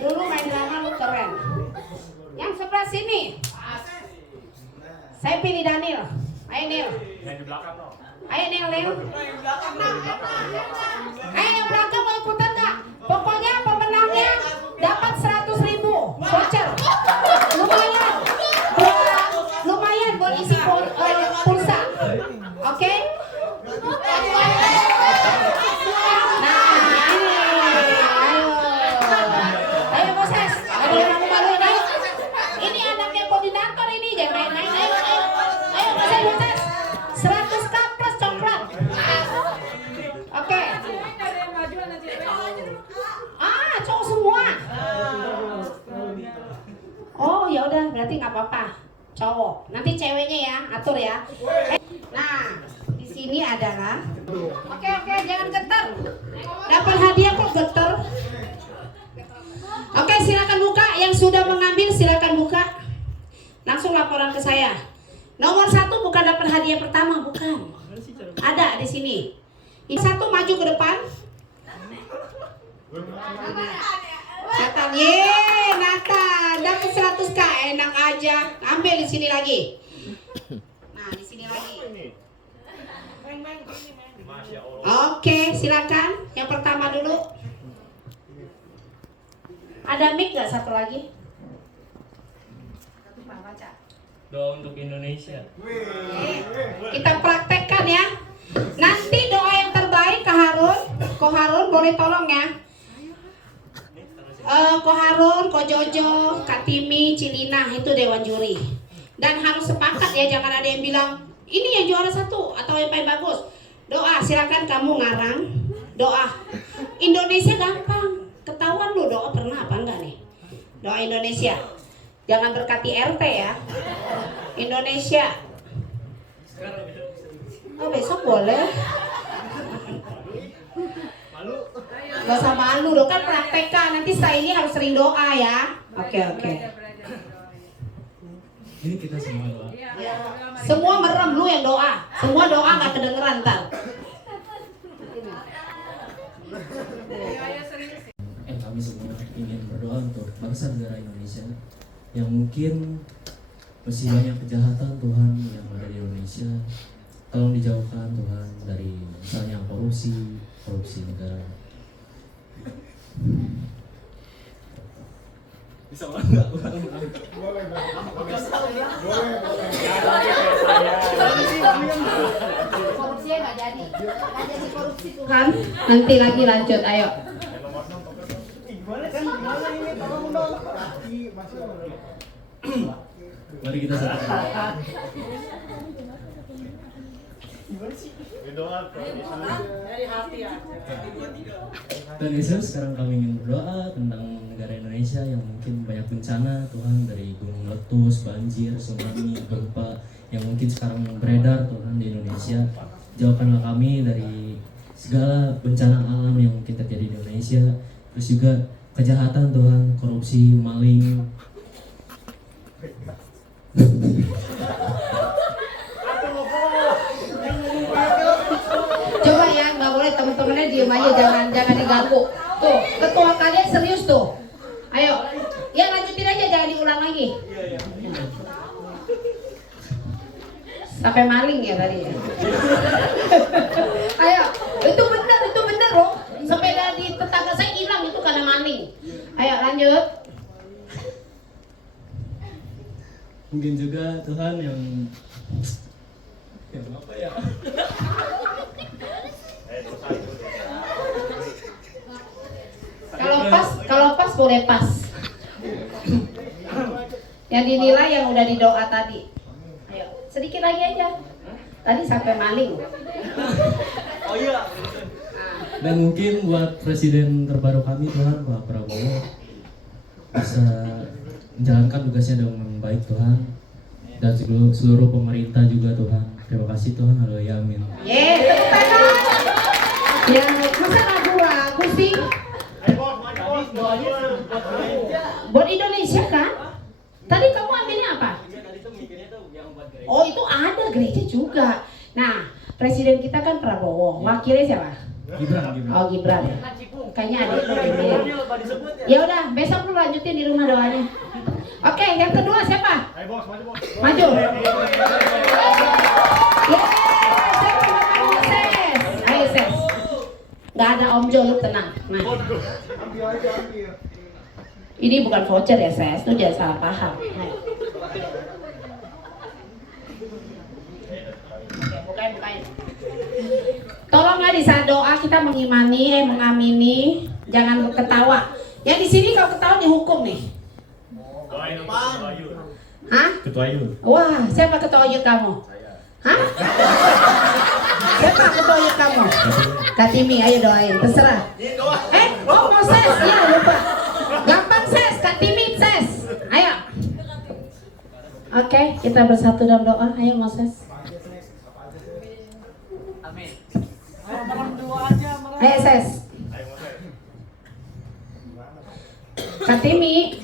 Dulu main drama lu keren. Yang sebelah sini. Saya pilih Daniel. Ayo Nil. Yang di belakang dong. Ayo Nil. Ayo yang belakang mau ikutan nggak? Pokoknya pemenangnya dapat 100.000 voucher. Lumayan buat isi pulsa. Oke? Nah ini. Ayo Moses. Ada yang mau maluin ayo. Ini anaknya koordinator ini, jangan main-main. Ayo Moses. 100k plus coklat. Oke. Cowok semua. Oh ya udah, berarti nggak apa-apa. Cowok. Nanti ceweknya ya, atur ya. Nah, di sini adalah. Oke, jangan getar. Dapat hadiah kok getar. Oke, silakan buka. Yang sudah mengambil silakan buka. Langsung laporan ke saya. Nomor 1 bukan dapat hadiah pertama, bukan. Ada di sini. Ini 1 maju ke depan. Nathan, Nathan dapat 100k, enak aja. Ambil di sini lagi. Nah, di sini lagi. Oke, silakan. Yang pertama dulu. Ada mic nggak 1 lagi? Doa untuk Indonesia. Kita praktekkan ya. Nanti doa yang terbaik Ko Harun boleh tolong ya. Ko Harun, Ko Jojo, Kak Timi, Cilina itu dewan juri. Dan harus sepakat ya, jangan ada yang bilang ini yang juara 1 atau yang paling bagus. Doa, silakan kamu ngarang doa. Indonesia gampang, ketahuan lu doa pernah apa enggak nih? Doa Indonesia. Jangan berkati RT ya. Indonesia. Oh besok boleh. Gak usah malu dong, kan praktekkan. Nanti setelah ini harus sering doa ya. Oke. Ini kita semua doa. Semua merem, lu yang doa. Semua doa nggak kedengeran ntar. Kami semua ingin berdoa untuk bangsa negara Indonesia yang mungkin masih banyak kejahatan Tuhan yang ada di Indonesia. Tolong dijauhkan Tuhan dari misalnya korupsi negara. Bisa nggak? Korupsinya nggak jadi korupsi Tuhan. Nanti lagi lanjut, ayo. Mari kita satukan. Dan Yesus, sekarang kami ingin berdoa tentang negara Indonesia yang mungkin banyak bencana Tuhan, dari gunung meletus, banjir, tsunami, gempa yang mungkin sekarang beredar Tuhan di Indonesia. Jauhkanlah kami dari segala bencana alam yang mungkin terjadi di Indonesia. Terus juga kejahatan Tuhan, korupsi, maling. Coba ya, nggak boleh teman-temannya diem aja, jangan diganggu. Tuh, ketua kalian serius tuh. Ayo, ya lanjutin aja, jangan diulang lagi. Sampai maling ya tadi ya. Ayo, itu benar loh. Sepeda di tetangga saya hilang itu karena maling. Ayo lanjut. Mungkin juga Tuhan yang apa ya? Kalau pas boleh pas. Yang dinilai yang udah didoa tadi. Ayo, sedikit lagi aja. Tadi sampai maling. Oh iya. Dan mungkin buat presiden terbaru kami Tuhan, Pak Prabowo, bisa menjalankan tugasnya dengan baik Tuhan, dan seluruh pemerintah juga Tuhan. Terima kasih Tuhan, haleluya, amin. Tepuk tangan. Ya, masa lagu sih? Buat Indonesia kan? Tadi kamu ambilnya apa? Oh, itu ada gereja juga. Nah, presiden kita kan Prabowo, wakilnya siapa? Gibran. Oh, Gibran. Kayaknya ada itu. Ya udah, besok lu lanjutin di rumah doanya. Oke, yang kedua siapa? Maju. Ayo, Ses. Gak ada Om Jo, lu tenang. Nah. Ini bukan voucher ya, Ses. Lu jangan salah paham. Ayo. Bukain. Tolong ya di saat doa kita mengamini, jangan ketawa. Yang di sini kalau ketawa dihukum nih. Hah? Ketua Yud. Wah, siapa ketua yud kamu? Hah? Siapa ketua yud kamu? Katimi, ayo doain, terserah. Mau Ses, iya lupa. Gampang Ses, Katimi Ses. Ayo. Oke, kita bersatu dalam doa. Ayo Moses. Ayo Ses. Katimi.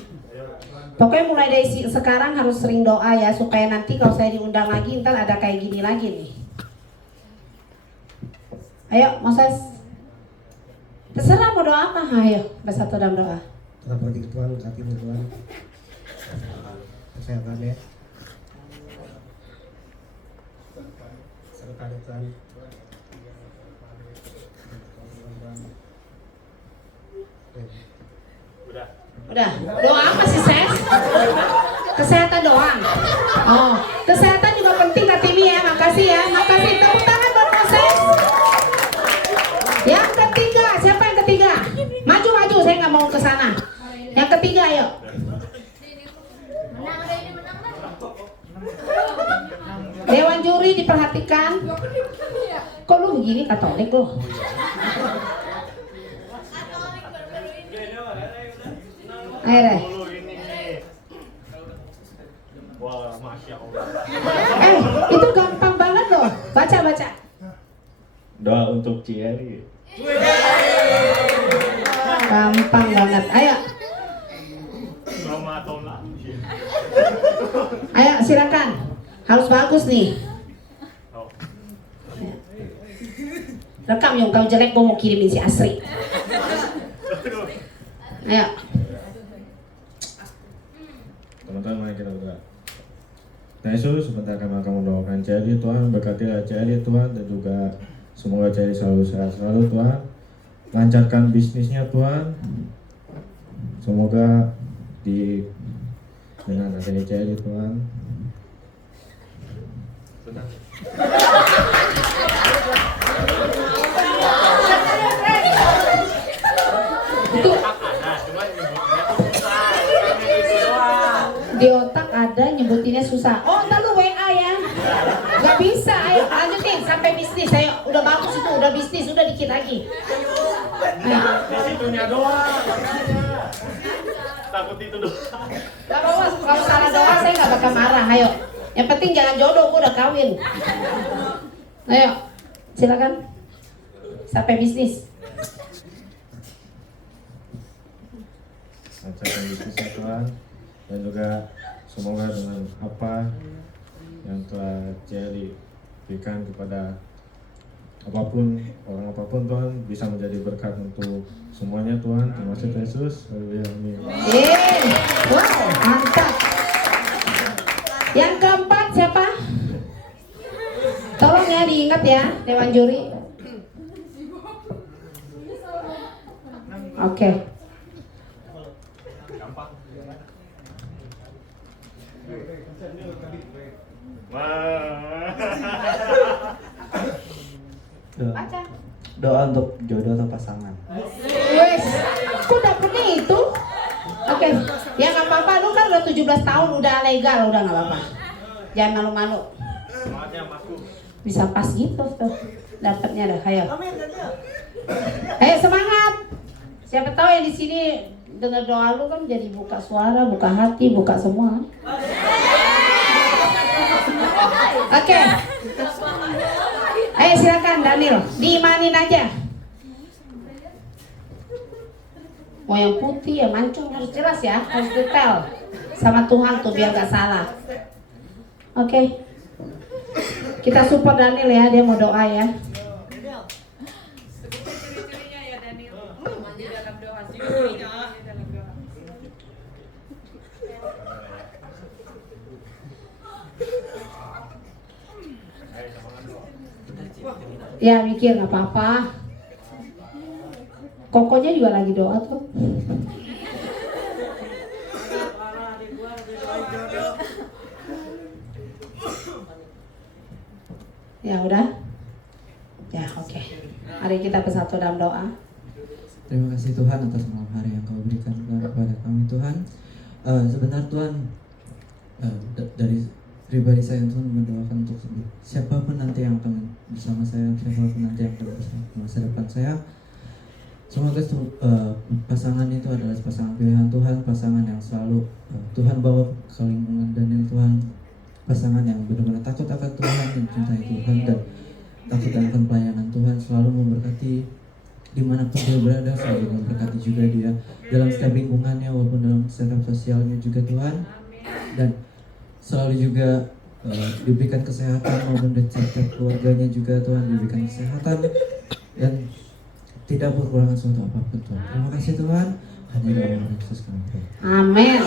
Pokoknya mulai dari sekarang harus sering doa ya, supaya nanti kalau saya diundang lagi ntar ada kayak gini lagi nih. Ayo Moses. Terserah mau doa apa, ayo bersatu dalam doa. Tetap berarti Tuhan, Katimi Tuhan. Kesehatan ya. Serta Tuhan. Udah, doa apa sih Ses? Kesehatan doang. Oh, kesehatan juga penting Katimi ya, makasih ya, makasih. Tepuk tangan buat Moses. Yang ketiga, siapa yang ketiga? Maju, saya nggak mau ke sana. Yang ketiga, ayo. Dewan juri diperhatikan. Kok lu begini Katolik lu? Ayo deh. Wah, Masya Allah. Itu gampang banget loh. Baca. Doa untuk Cieri. Gampang banget. Ayo. Ayo Harus bagus nih. Oh. Rekam yang kau jelek, gua mau kirimin si Asri. Ayo. Teman-teman, mari kita berdoa. Tuhan Yesus, sebentar kami akan mendoakan Cherry. Tuhan, berkatilah Cherry Tuhan, dan juga semoga Cherry selalu sehat selalu Tuhan. Lancarkan bisnisnya Tuhan. Semoga dengan adanya Cherry Tuhan. Itu di otak ada, nyebutinnya susah. Oh, ntar lu WA ya. Gak bisa, ayo lanjutin sampai bisnis. Ayo, udah bagus itu, udah bisnis, udah dikit lagi. Ayo. Di situnya doang. Takut itu doang. Gak apa-apa, kalau salah doa saya gak bakal marah. Ayo, yang penting jangan jodoh, gua udah kawin. Ayo, silakan. Sampai bisnis. Lancarkan bisnisnya Tuhan, dan juga semoga dengan apa yang telah Cherry berikan kepada apapun, orang apapun Tuhan, bisa menjadi berkat untuk semuanya Tuhan. Terima kasih Tuhan Yesus. Haleluya, amin. Wow, mantap. Yang keempat siapa? Tolong ya diingat ya, Dewan Juri. Oke. Baca. Doa untuk jodoh atau pasangan. Wes, kok dapetnya itu? Oke, ya nggak apa-apa. Lu kan udah 17 tahun, udah legal, udah nggak apa-apa. Jangan malu-malu. Semangatnya Masku. Bisa pas gitu tuh, dapatnya dah. Ayo. Ayo semangat. Siapa tahu yang di sini dengar doa lu kan jadi buka suara, buka hati, buka semua. Oke. Ayo silakan Daniel, diimanin aja. Mau yang putih, yang mancung harus jelas ya, harus detail sama Tuhan tuh biar gak salah. Oke. Kita support Daniel ya, dia mau doa ya. Ciri-cirinya ya Daniel. Di dalam doa. Ciri-cirinya di dalam doa. Ya mikir nggak apa-apa. Kokonya juga lagi doa tuh. Ya udah. Ya oke. Mari kita bersatu dalam doa. Terima kasih Tuhan atas malam hari yang Kau berikan kepada kami Tuhan. Sebentar Tuhan, dari pribadi saya Tuhan mendoakan untuk siapapun nanti yang akan bersama saya, siapapun nanti yang akan bersama masa depan saya. Semoga pasangan itu adalah pasangan pilihan Tuhan, pasangan yang selalu Tuhan bawa ke lingkungan Daniel Tuhan, pasangan yang benar-benar takut akan Tuhan, mencintai Tuhan dan takut akan pelayanan Tuhan, selalu memberkati dimanapun dia berada, selalu memberkati juga dia dalam setiap lingkungannya walaupun dalam setup sosialnya juga Tuhan, dan selalu juga diberikan kesehatan maupun dari setiap keluarganya juga Tuhan diberikan kesehatan dan tidak berkurangan suatu apapun Tuhan. Terima kasih Tuhan. Hanya dalam nama Yesus kami berdoa. Amin.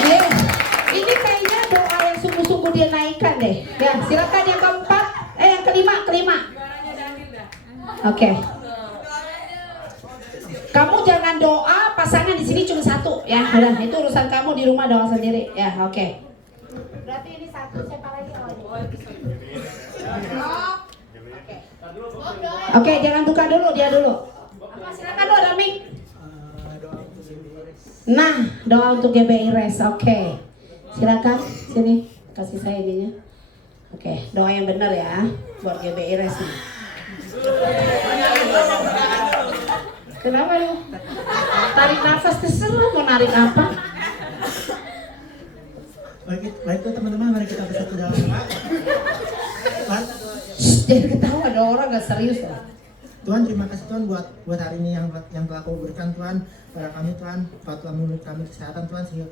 Yeah. Ini kayaknya doa yang sungguh-sungguh dia naikkan deh. Ya, silakan yang keempat, yang kelima. Oke. Kamu jangan doa pasangan di sini cuma satu ya. Udah, itu urusan kamu di rumah doa sendiri. Ya, oke. Berarti ini satu, siapa lagi? Oke, jangan buka dulu, dia dulu. Silakan lo, Damik. Nah, doa untuk GBI Res. Oke. Silakan sini, kasih saya ininya. Oke, doa yang benar ya buat GBI Res nih. Kenapa lu? Tarik nafas, terserah mau narik apa? Baik teman-teman, mari kita bersatu dalam doa. Jangan ketawa, ada orang gak serius loh. Tuhan, terima kasih Tuhan buat hari ini yang telah Kau berikan Tuhan pada kami Tuhan. Kau telah memberi kami kesehatan Tuhan sehingga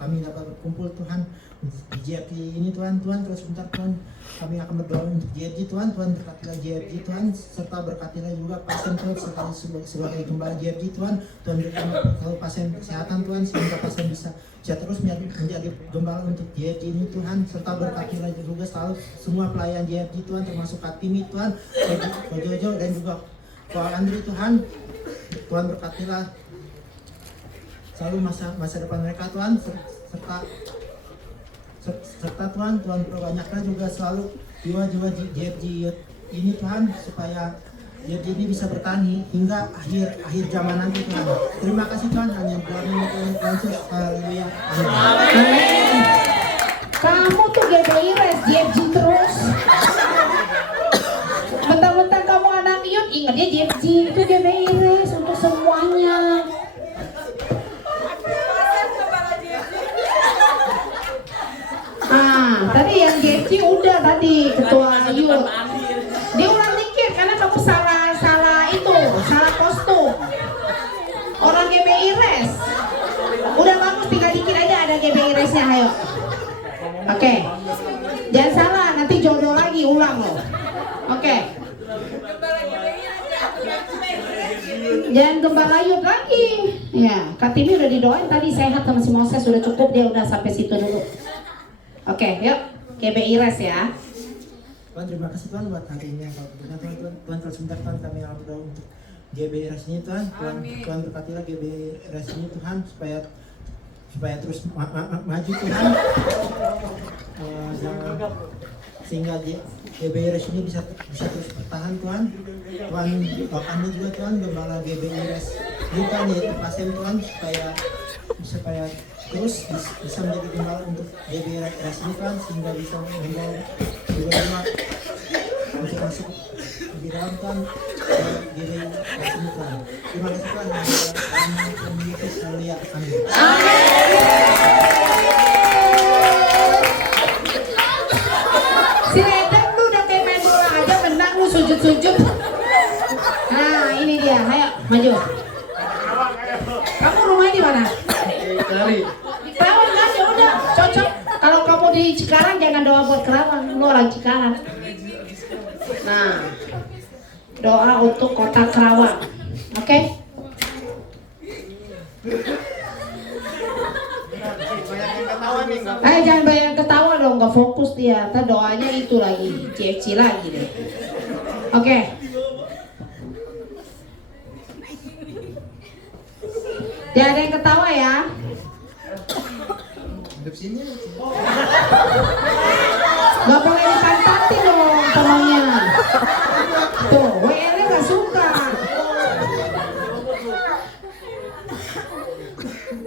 kami dapat berkumpul Tuhan JFG ini Tuhan, terus sebentar Tuhan kami akan berdoa untuk JFG Tuhan, berkatilah JFG Tuhan, serta berkatilah juga pasien Tuhan sebagai gembala JFG Tuhan, berikan kalau pasien kesehatan Tuhan, sehingga pasien bisa terus menjadi gembala untuk JFG ini Tuhan, serta berkatilah juga selalu semua pelayan JFG Tuhan, termasuk Kak Timi Tuhan, Ko Jojo dan juga Ko Andri Tuhan berkatilah selalu masa depan mereka Tuhan, serta Tuhan perbanyaklah juga selalu jiwa-jiwa JFG ini Tuhan, supaya JFG ini bisa bertahan hingga akhir zaman nanti Tuhan. Terima kasih Tuhan, hanya doanya Tuhan Yesus. Haleluya. Amin. Kamu tuh GBI res JFG terus. Bentar-bentar kamu anak Yud, ingatnya JFG itu GBI res untuk semuanya. Tadi yang JFG udah tadi ketua Yud. Diulang dikit karena kamu salah kostum. Orang GBI res. Udah bagus, tinggal dikit aja ada GBI resnya, ayo. Oke. Jangan salah, nanti jodoh lagi ulang loh. Oke. Jangan gembala Yud lagi. Ya, Kak Timi udah didoain tadi sehat sama si Moses, sudah cukup, dia udah sampai situ dulu. Oke, yuk GBI res ya. Tuhan terima kasih Tuhan buat hari ini. Tuhan terus sebentar Tuhan kami akan berdoa untuk GBI res ini Tuhan. Tuhan berkatilah GBI res ini Tuhan supaya terus maju Tuhan. Sehingga GBI res ini bisa terus bertahan Tuhan. Tuhan kami juga Tuhan gembala GBI res ini Tuhan, yaitu pasien Tuhan, supaya terus bisa menjadi gembala untuk GBI res ini Tuhan, sehingga bisa membawa juga untuk masuk di dalam Tuhan GBI res ini Tuhan. Terima kasih Tuhan. Dalam Yesus haleluya. Amin. Si Redang lu udah kayak main bola aja, menang lu sujud-sujud. Nah ini dia, ayo maju. Kamu rumahnya di mana? Kerawang kan, ya udah cocok. Kalau kamu di Cikarang jangan doa buat Kerawang, lu orang Cikarang. Nah, doa untuk kota Kerawang, oke? Jangan banyak ketawa dong, nggak fokus dia. Ntar doanya itu lagi, CFC lagi deh. Oke. Jangan ada yang ketawa ya. Gak boleh dipantatin dong temannya. Tuh, WL nya gak suka.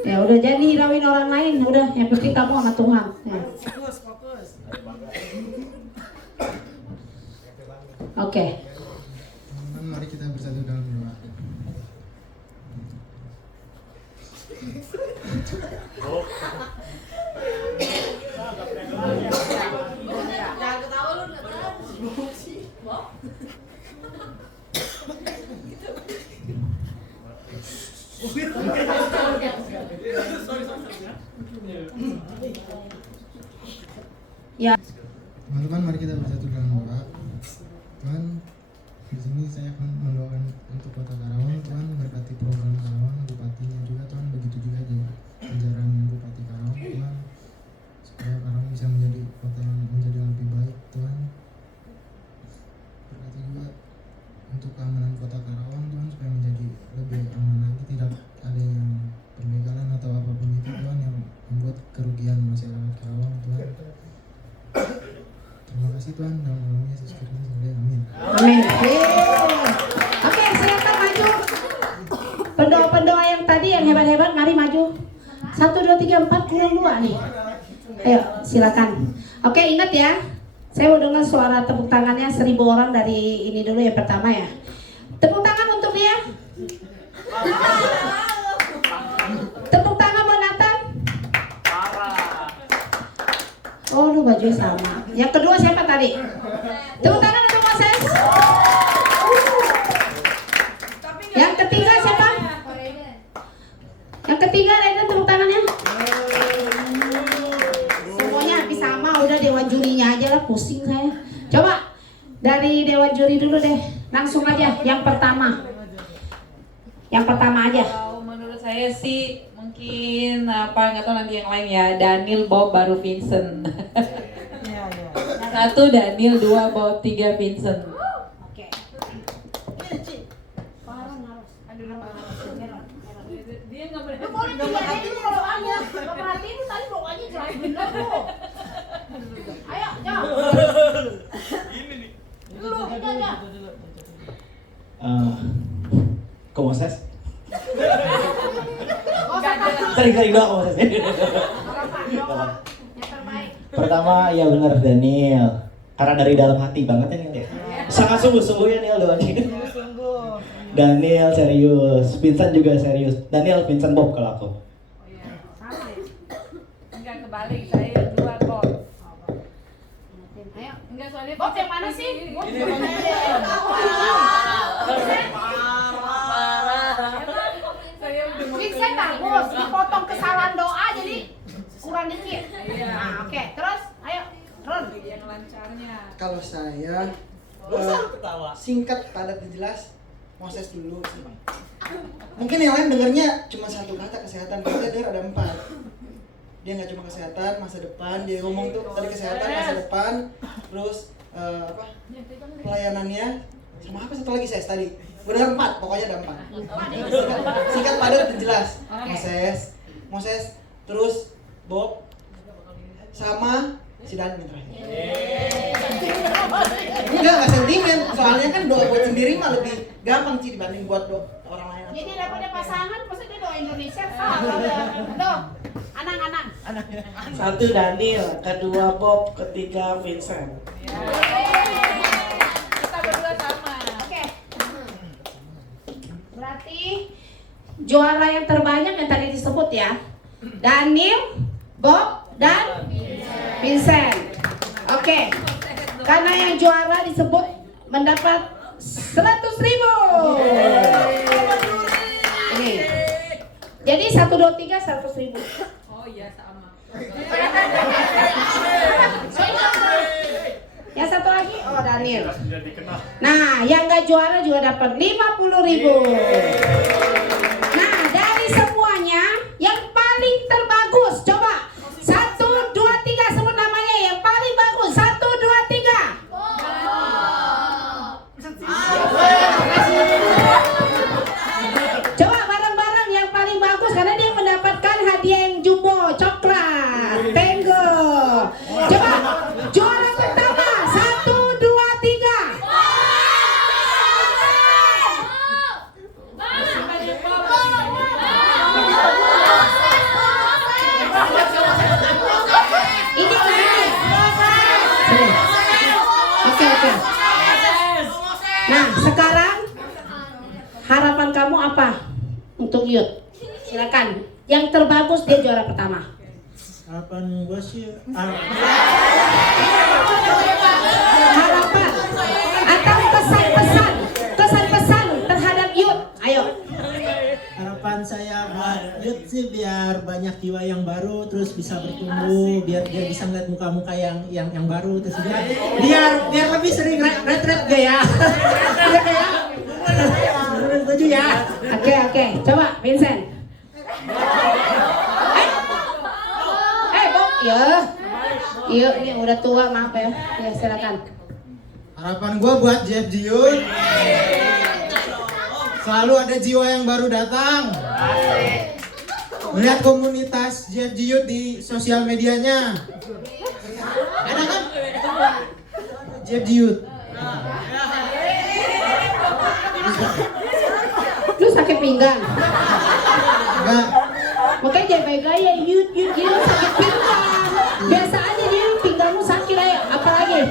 Ya udah, jangan dihirauin orang lain. Udah, yang penting kamu sama Tuhan ya. Oke. Mari kita bersatu dalam doa. Ya. Teman-teman, mari kita bersatu dalam doa. Tuhan, di sini saya akan mendoakan untuk kota Karawang. Tuhan, berkati program Karawang, bupatinya juga Tuhan, begitu juga jajaran Bupati Karawang Tuhan, supaya Karawang bisa menjadi kota yang menjadi lebih baik Tuhan. Berkati juga untuk keamanan kota Karawang Tuhan, supaya menjadi lebih aman lagi, tidak ada yang pembegalan atau apapun itu Tuhan yang membuat kerugian masyarakat Karawang Tuhan. Terima kasih Tuhan, dalam nama Yesus Kristus, amin. Amin. Oke, silakan maju. Pendoa-pendoa yang tadi yang hebat-hebat, mari maju. 1, 2, 3, 4 kurang 2 nih. Ayo, silakan. Oke, ingat ya. Saya mau dengar suara tepuk tangannya 1000 orang dari ini dulu yang pertama ya. Tepuk tangan untuk dia. Tepuk tangan buat Nathan. Oh, lu bajunya sama. Yang kedua siapa tadi? Tepuk tangan untuk Moses. Yang ketiga siapa? Yang ketiga, Reda, tepuk tangannya. Semuanya Dari Dewan Juri dulu deh. Langsung aja yang pertama. Yang pertama aja. Kalau menurut saya sih mungkin nggak tahu nanti yang lain ya. Daniel, Bob, baru Vincent. Yang satu Daniel, 2 Bob, 3 Vincent. Oke. Dia nggak boleh. Lu boleh dilihat dulu doanya. Gak perhatiin tadi doanya jelas bener tuh. Ayo, jauh. Dulu, aja. Komoses? Sering-sering doang komoses. Yang terbaik. Pertama ya benar Daniel, karena dari dalam hati banget ya Niel ya. Sangat sungguh-sungguh ya Niel doang. Daniel serius, Vincent juga serius. Daniel, Vincent, Bob kalau aku. Sama ya. Enggak kebalik, saya 2 Bob. Ayo. Enggak soalnya Bob yang mana sih? Bob yang mana? Saya udah mau Vincent bagus, dipotong kesalahan doa jadi kurang dikit. Iya. Nah, oke, terus ayo, Ron. yang lancarnya. Kalau saya singkat, padat, dan jelas, Moses dulu sih. Mungkin yang lain dengarnya cuma satu kata kesehatan, kalau dia dengar ada 4. Dia nggak cuma kesehatan, masa depan. Dia ngomong tuh tadi kesehatan, masa depan, terus pelayanannya, sama apa satu lagi saya tadi. Benar 4, pokoknya ada 4. Singkat, padat, dan jelas. Moses, terus Bob, sama si Daniel terakhir. Enggak sentimen, soalnya kan doa buat sendiri mah lebih gampang sih dibanding buat orang lain. Jadi daripada pasangan, maksudnya doa Indonesia Tuh, Anang. 1 Daniel, kedua Bob, ketiga Vincent. Kita berdua sama. Oke. Berarti juara yang terbanyak yang tadi disebut ya. Daniel, Bob, dan Vincent. Oke. Karena yang juara disebut mendapat 100.000. Ini. Jadi 1, 2, 3 100.000. Oh iya sama. Yang satu lagi, oh Daniel. Nah, yang nggak juara juga dapat 50.000. Nah, dari semuanya yang paling terbagus, coba 1, 2, 3 sebut namanya yang paling bagus. 1, 2, 3. Coba bareng-bareng yang paling bagus karena dia mendapatkan hadiah yang jumbo, coklat, tenggo. Coba juara pertama 1, 2, 3. Ini kan. Oke. Nah, sekarang harapan kamu apa untuk Yud? Silakan. Yang terbagus dia juara pertama. Harapan gua sih Harapan atau kesan-pesan terhadap Yud. Ayo. harapan saya buat Yud sih biar banyak jiwa yang baru, terus bisa bertumbuh, biar bisa ngeliat muka-muka yang baru, terus biar lebih sering retret gak ya? Iya gak ya? Setuju ya? Oke. Coba Vincent. Bob, ya. Iya, ini udah tua, maaf ya. Ya, silakan. Harapan gue buat Jeff Jiyut, selalu ada jiwa yang baru datang. Melihat komunitas Jeff Jiyut di sosial medianya. Ada kan? Jeff Jiyut. Lu sakit pinggang. Enggak. Makanya jaga gaya Yud sakit pinggang. Biasa aja dia pinggangmu sakit aja, apalagi.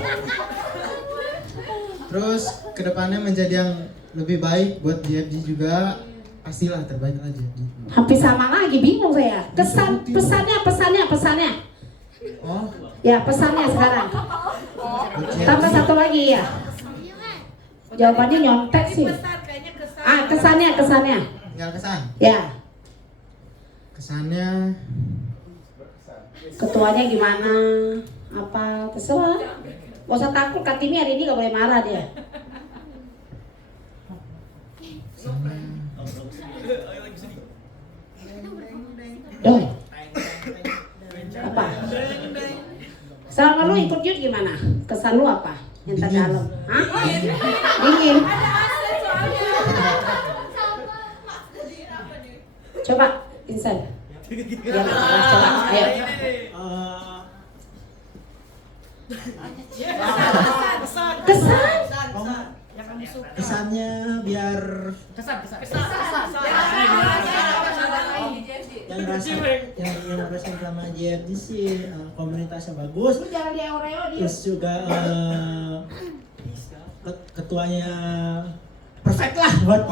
Terus kedepannya menjadi yang lebih baik buat JFG juga, pastilah terbaik lah JFG. Hampir sama lagi, bingung saya. Pesannya. Oh, Ya, pesannya sekarang. Tambah satu lagi ya. Jawabannya nyontek sih. Kesannya. tinggal kesan. Ya. Kesannya Ketuanya gimana? Apa terserah. Gak usah takut, Kak Timi hari ini gak boleh marah dia. Sama Doi. Apa? Selama lu ikut Yud gimana? Kesan lu apa? Yang terdalam? Hah? Dingin. Coba, Vincent. Coba, ayo. Kesan? Kesannya biar yang ngerasain selama JFD sih komunitasnya bagus. Lu jangan dia oreo dia. Terus juga ketuanya perfect lah buat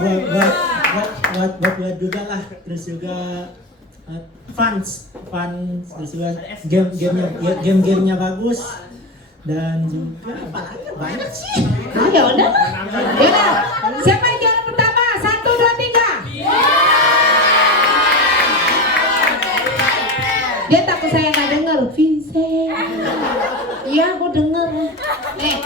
juga lah. Terus juga fans terus juga gamenya bagus dan juga apalagi banyak sih. Nah, ya udah. Ya. Siapa yang juara pertama? 1, 2, 3. Dia takut saya nggak denger, Vincent. Iya, aku denger. Nih,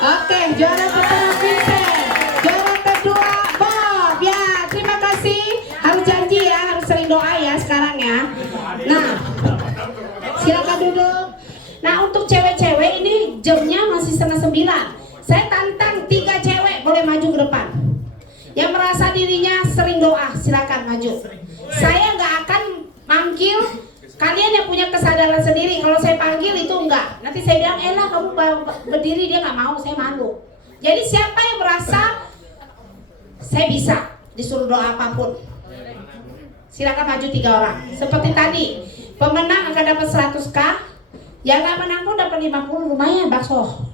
oke, juara pertama Vincent. Juara kedua Bob. Ya, terima kasih. Harus janji ya, harus sering doa ya sekarang ya. Nah, silakan duduk. Nah, untuk cewek-cewek ini jamnya masih 8:30. Saya tantang 3 cewek boleh maju ke depan. Yang merasa dirinya sering doa, silakan maju. Saya nggak akan manggil kalian yang punya kesadaran sendiri. Kalau saya panggil itu enggak. Nanti saya bilang, Ella kamu berdiri, dia nggak mau, saya malu. Jadi siapa yang merasa saya bisa disuruh doa apapun, silakan maju 3 orang. Seperti tadi, pemenang akan dapat 100k. Yang nggak menang pun dapat 50, lumayan bakso.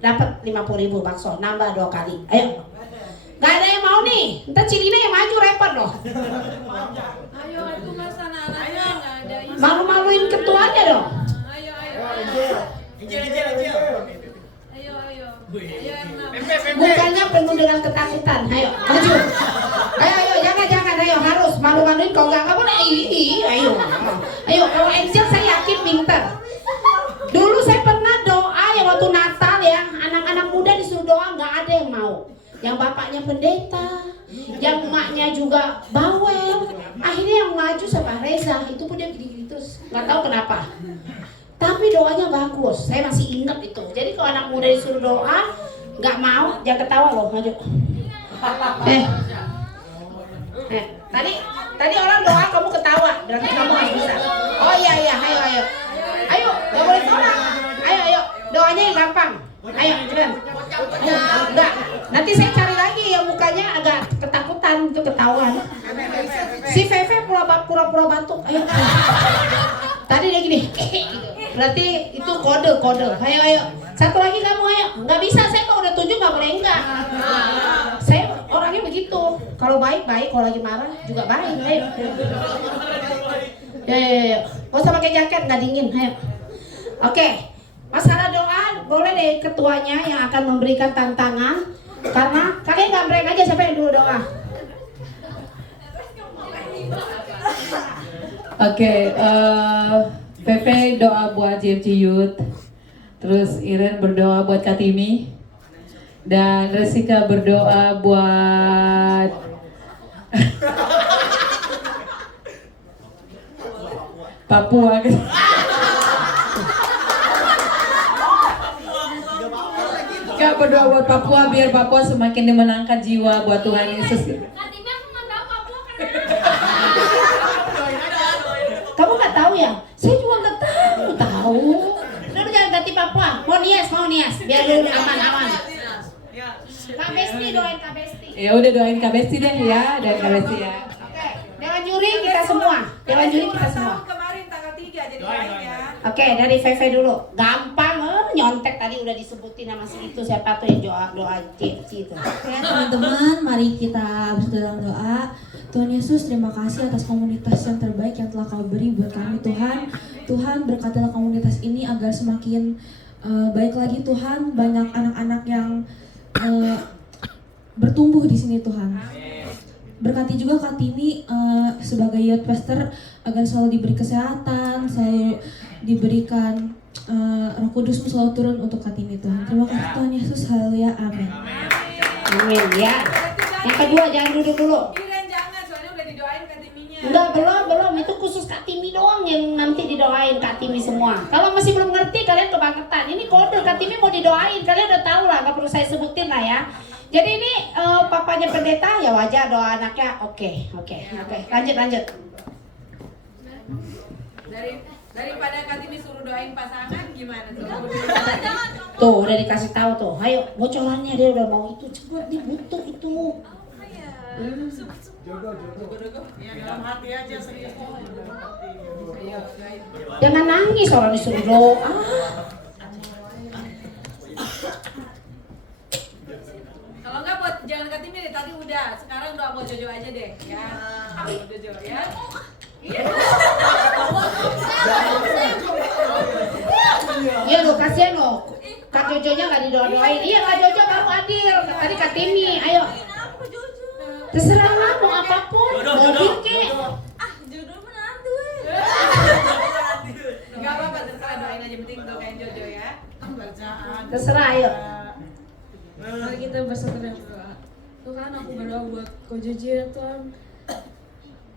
Dapat 50.000 bakso, nambah 2 kali. Ayo. Gak ada yang mau nih. Ntar Cilina yang maju repot loh. Ayo itu mas anak-anaknya nggak ada. Malu-maluin ketuanya dong. Ayo. Bukannya penuh dengan ketakutan. Ayo, maju. Ayo, jangan. Ayo, harus malu-maluin. Kalau nggak boleh. Ayo. Kalau Angel saya yakin pinter. Dulu saya pernah doa yang waktu Natal ya, anak-anak muda disuruh doa nggak ada yang mau. Yang bapaknya pendeta, yang emaknya juga bawel. Akhirnya yang maju sama Reza, itu pun dia gini-gini terus, nggak tahu kenapa. Tapi doanya bagus, saya masih ingat itu. Jadi kalau anak muda disuruh doa, nggak mau, jangan ketawa loh, maju. Tadi orang doa kamu ketawa, berarti kamu harus bisa. Oh iya, ayo, nggak boleh tolak. Ayo, doanya yang gampang. Ayo, cepetan. Enggak, nanti saya cari lagi yang mukanya agak ketakutan, itu ketahuan. Si Feve pura-pura batuk. Ayo. Tadi dia gini. Berarti itu kode. Ayo. Satu lagi kamu, ayo. Nggak bisa, saya kalau udah tunjuk nggak boleh enggak. Saya orangnya begitu. Kalau baik, kalau lagi marah juga baik. Ayo. Ya. Gak usah pakai jaket, nggak dingin. Ayo. Oke. Masalah doa boleh deh ketuanya yang akan memberikan tantangan. Karena kalian nggak break aja, siapa yang dulu doa? Oke, Pepe doa buat JFC Youth. Terus Iren berdoa buat Katimi. Dan Resika berdoa buat Papua. Kak berdoa buat Papua biar Papua semakin dimenangkan jiwa buat Tuhan Yesus. Kamu nggak tahu ya? Saya juga nggak tahu. Lu jangan ganti Papua. Mau nias, biar lu aman. Kak Besti doain Kak Besti. Ya udah doain Kak Besti deh ya, dan Kak Besti ya. Oke, dewan juri kita semua. Kemarin tanggal 3 jadi doain ya. Oke, dari Feve dulu. Gampang, nyontek tadi udah disebutin nama si itu, siapa tuh yang doa JFC itu. Oke teman-teman, mari kita bersatu dalam doa. Tuhan Yesus, terima kasih atas komunitas yang terbaik yang telah Kau beri buat kami Tuhan. Tuhan berkatilah komunitas ini agar semakin baik lagi Tuhan. Banyak anak-anak yang bertumbuh di sini Tuhan. berkati juga Kak Tini sebagai youth pastor agar selalu diberi kesehatan, selalu diberikan Roh Kudus selalu turun untuk Kak Tini Tuhan. Terima kasih Tuhan Yesus, haleluya, amin. Amin ya. Yang kedua jangan duduk dulu. Iya jangan, soalnya udah didoain Kak Timinya. Enggak, belum. Itu khusus Kak Timi doang yang nanti didoain Kak Timi semua. Kalau masih belum ngerti kalian kebangetan. Ini kode Kak Timi mau didoain. Kalian udah tahu lah, nggak perlu saya sebutin lah ya. Jadi ini papanya pendeta ya wajar doa anaknya. Oke. Lanjut. Daripada Kak Timi suruh doain pasangan gimana tuh? Tuh udah dikasih tahu tuh. Ayo bocorannya dia udah mau itu. Coba dia butuh itu. Ya dalam hati aja serius. Jangan nangis orang disuruh doa. Kalau enggak buat jangan Kak Timi deh, tadi udah. Sekarang doa buat Jojo aja deh. Ya. Jojo ya. Iya lo kasihan lo. Kak Jojonya nggak didoain. Iya Kak Jojo baru adil. Tadi Kak Timi. Ayo. Terserah lah mau apapun. Mobil kek. Enggak apa-apa, terserah doain aja, penting doain Jojo ya. Terserah ayo. Mari kita bersatu dalam doa. Tuhan, aku berdoa buat Ko Jojo ya Tuhan.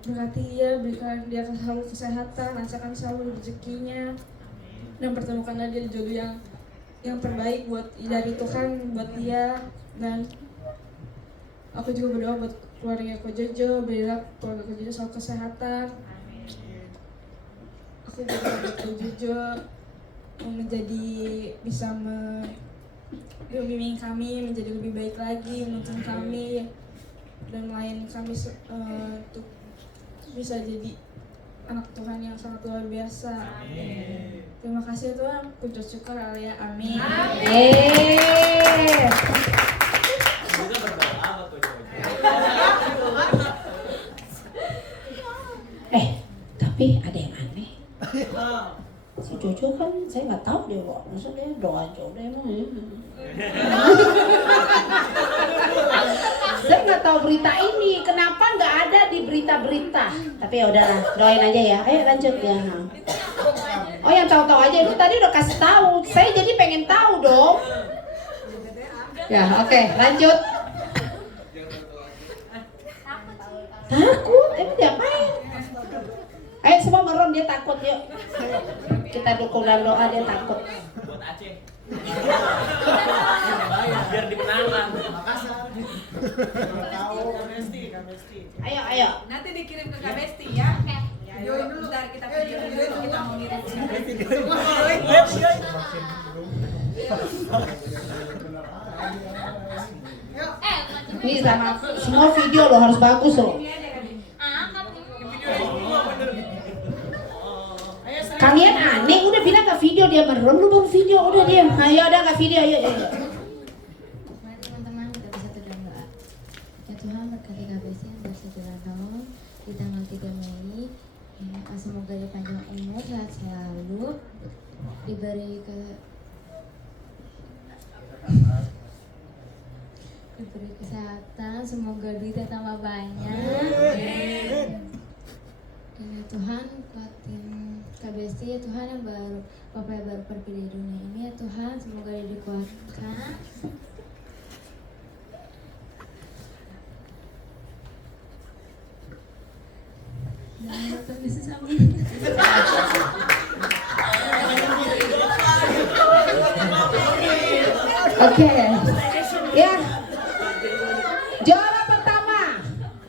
Berkati dia, berikan dia selalu kesehatan, lancarkan selalu rezekinya, dan pertemukanlah dia jodoh yang terbaik buat dari Tuhan buat dia. Dan aku juga berdoa buat keluarga Ko Jojo, berilah keluarga Ko Jojo selalu kesehatan. Aku berdoa buat Ko Jojo menjadi bisa membimbing kami menjadi lebih baik lagi, menuntun kami dan melayani kami untuk bisa jadi anak Tuhan yang sangat luar biasa. Terima kasih Tuhan, puji syukur, haleluya, amin. Tapi ada yang aneh. Si Jojo kan saya nggak tahu dia kok, maksudnya doa Jojo emang. Saya nggak tahu berita ini, kenapa nggak ada di berita-berita. Tapi ya udahlah, doain aja ya. Ayo lanjut ya. Oh yang tahu-tahu aja itu tadi udah kasih tahu. Saya jadi pengen tahu dong. Ya oke, lanjut. Takut, emang diapain? Ayo semua merem, dia takut yuk. Kita dukung dalam doa, dia takut. Buat Aceh. Biar dimenangkan. Ayo. Nanti dikirim ke Kak Besti ya. Join dulu. Bentar kita video dulu, kita mau ngirim. Ini sama semua video loh harus bagus loh. Kalian aneh, udah bilang gak video dia merem, lu baru video, udah diam. Ayo udah gak video, ayo. Mari teman-teman kita bersatu dalam doa. Ya Tuhan, berkati KBC yang bersatu dalam doa di tanggal 3 Mei. Ya, semoga dia panjang umur, sehat selalu, diberi kesehatan, semoga duitnya tambah banyak. Dan ya Tuhan, kuatin KBC ya Tuhan yang baru, Bapak yang baru pergi dari dunia ini ya Tuhan, semoga dia dikuatkan. Dan Bapak bisa sambil. Oke. Ya. Juara pertama.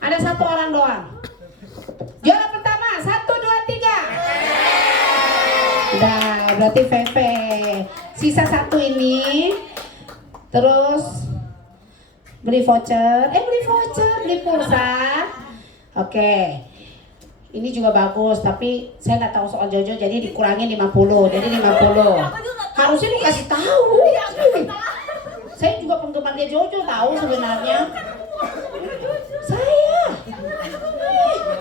Ada satu orang doang. Juara pertama, 1, 2, 3. Udah, berarti Feve. Sisa satu ini. Terus beli voucher, beli pulsa. Oke. Ini juga bagus, tapi saya nggak tahu soal Jojo, jadi dikurangin 50, jadi 50. Harusnya dikasih tahu. Saya juga penggemar dia Jojo tahu sebenarnya. Saya.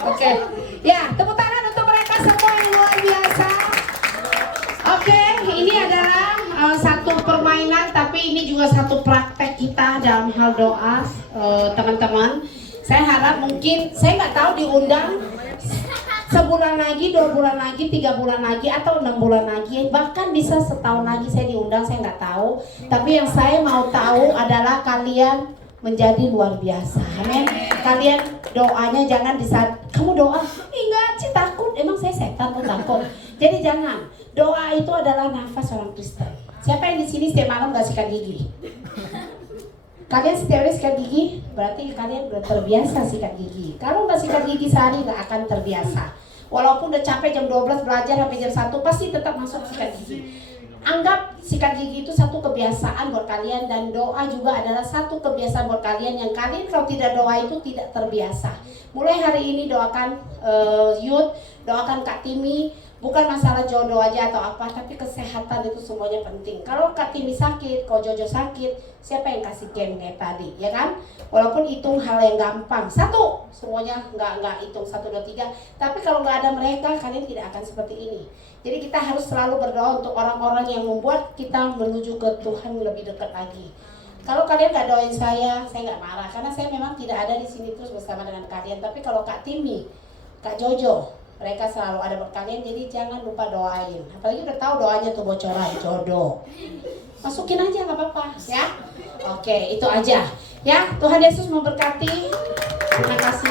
Oke. Ya, tepuk tangan untuk mereka semua yang luar biasa. Oke, ini adalah satu permainan, tapi ini juga satu praktek kita dalam hal doa, teman-teman. Saya harap mungkin, saya nggak tahu diundang sebulan lagi, 2 bulan lagi, 3 bulan lagi, atau 6 bulan lagi, bahkan bisa setahun lagi saya diundang, saya nggak tahu. Tapi yang saya mau tahu adalah kalian menjadi luar biasa. Amin. Kalian doanya jangan di saat kamu doa, enggak sih takut, emang saya setan kok takut. Jadi jangan. Doa itu adalah nafas orang Kristen. Siapa yang di sini setiap malam gak sikat gigi? Kalian setiap hari sikat gigi, berarti kalian udah terbiasa sikat gigi. Kalau nggak sikat gigi sehari nggak akan terbiasa. Walaupun udah capek jam 12 belajar sampai jam 1 pasti tetap masuk sikat gigi. Anggap sikat gigi itu satu kebiasaan buat kalian, dan doa juga adalah satu kebiasaan buat kalian yang kalian kalau tidak doa itu tidak terbiasa. Mulai hari ini doakan Youth, doakan Kak Timi. Bukan masalah jodoh aja atau apa, tapi kesehatan itu semuanya penting. Kalau Kak Timi sakit, kalau Jojo sakit, siapa yang kasih game kayak tadi, ya kan? Walaupun hitung hal yang gampang, satu, semuanya nggak hitung 1, 2, 3. Tapi kalau nggak ada mereka, kalian tidak akan seperti ini. Jadi kita harus selalu berdoa untuk orang-orang yang membuat kita menuju ke Tuhan lebih dekat lagi. Kalau kalian nggak doain saya nggak marah, karena saya memang tidak ada di sini terus bersama dengan kalian. Tapi kalau Kak Timi, Kak Jojo, mereka selalu ada buat kalian, jadi jangan lupa doain. Apalagi udah tahu doanya tuh bocoran jodoh, masukin aja nggak apa-apa ya. Oke, itu aja ya. Tuhan Yesus memberkati. Terima kasih.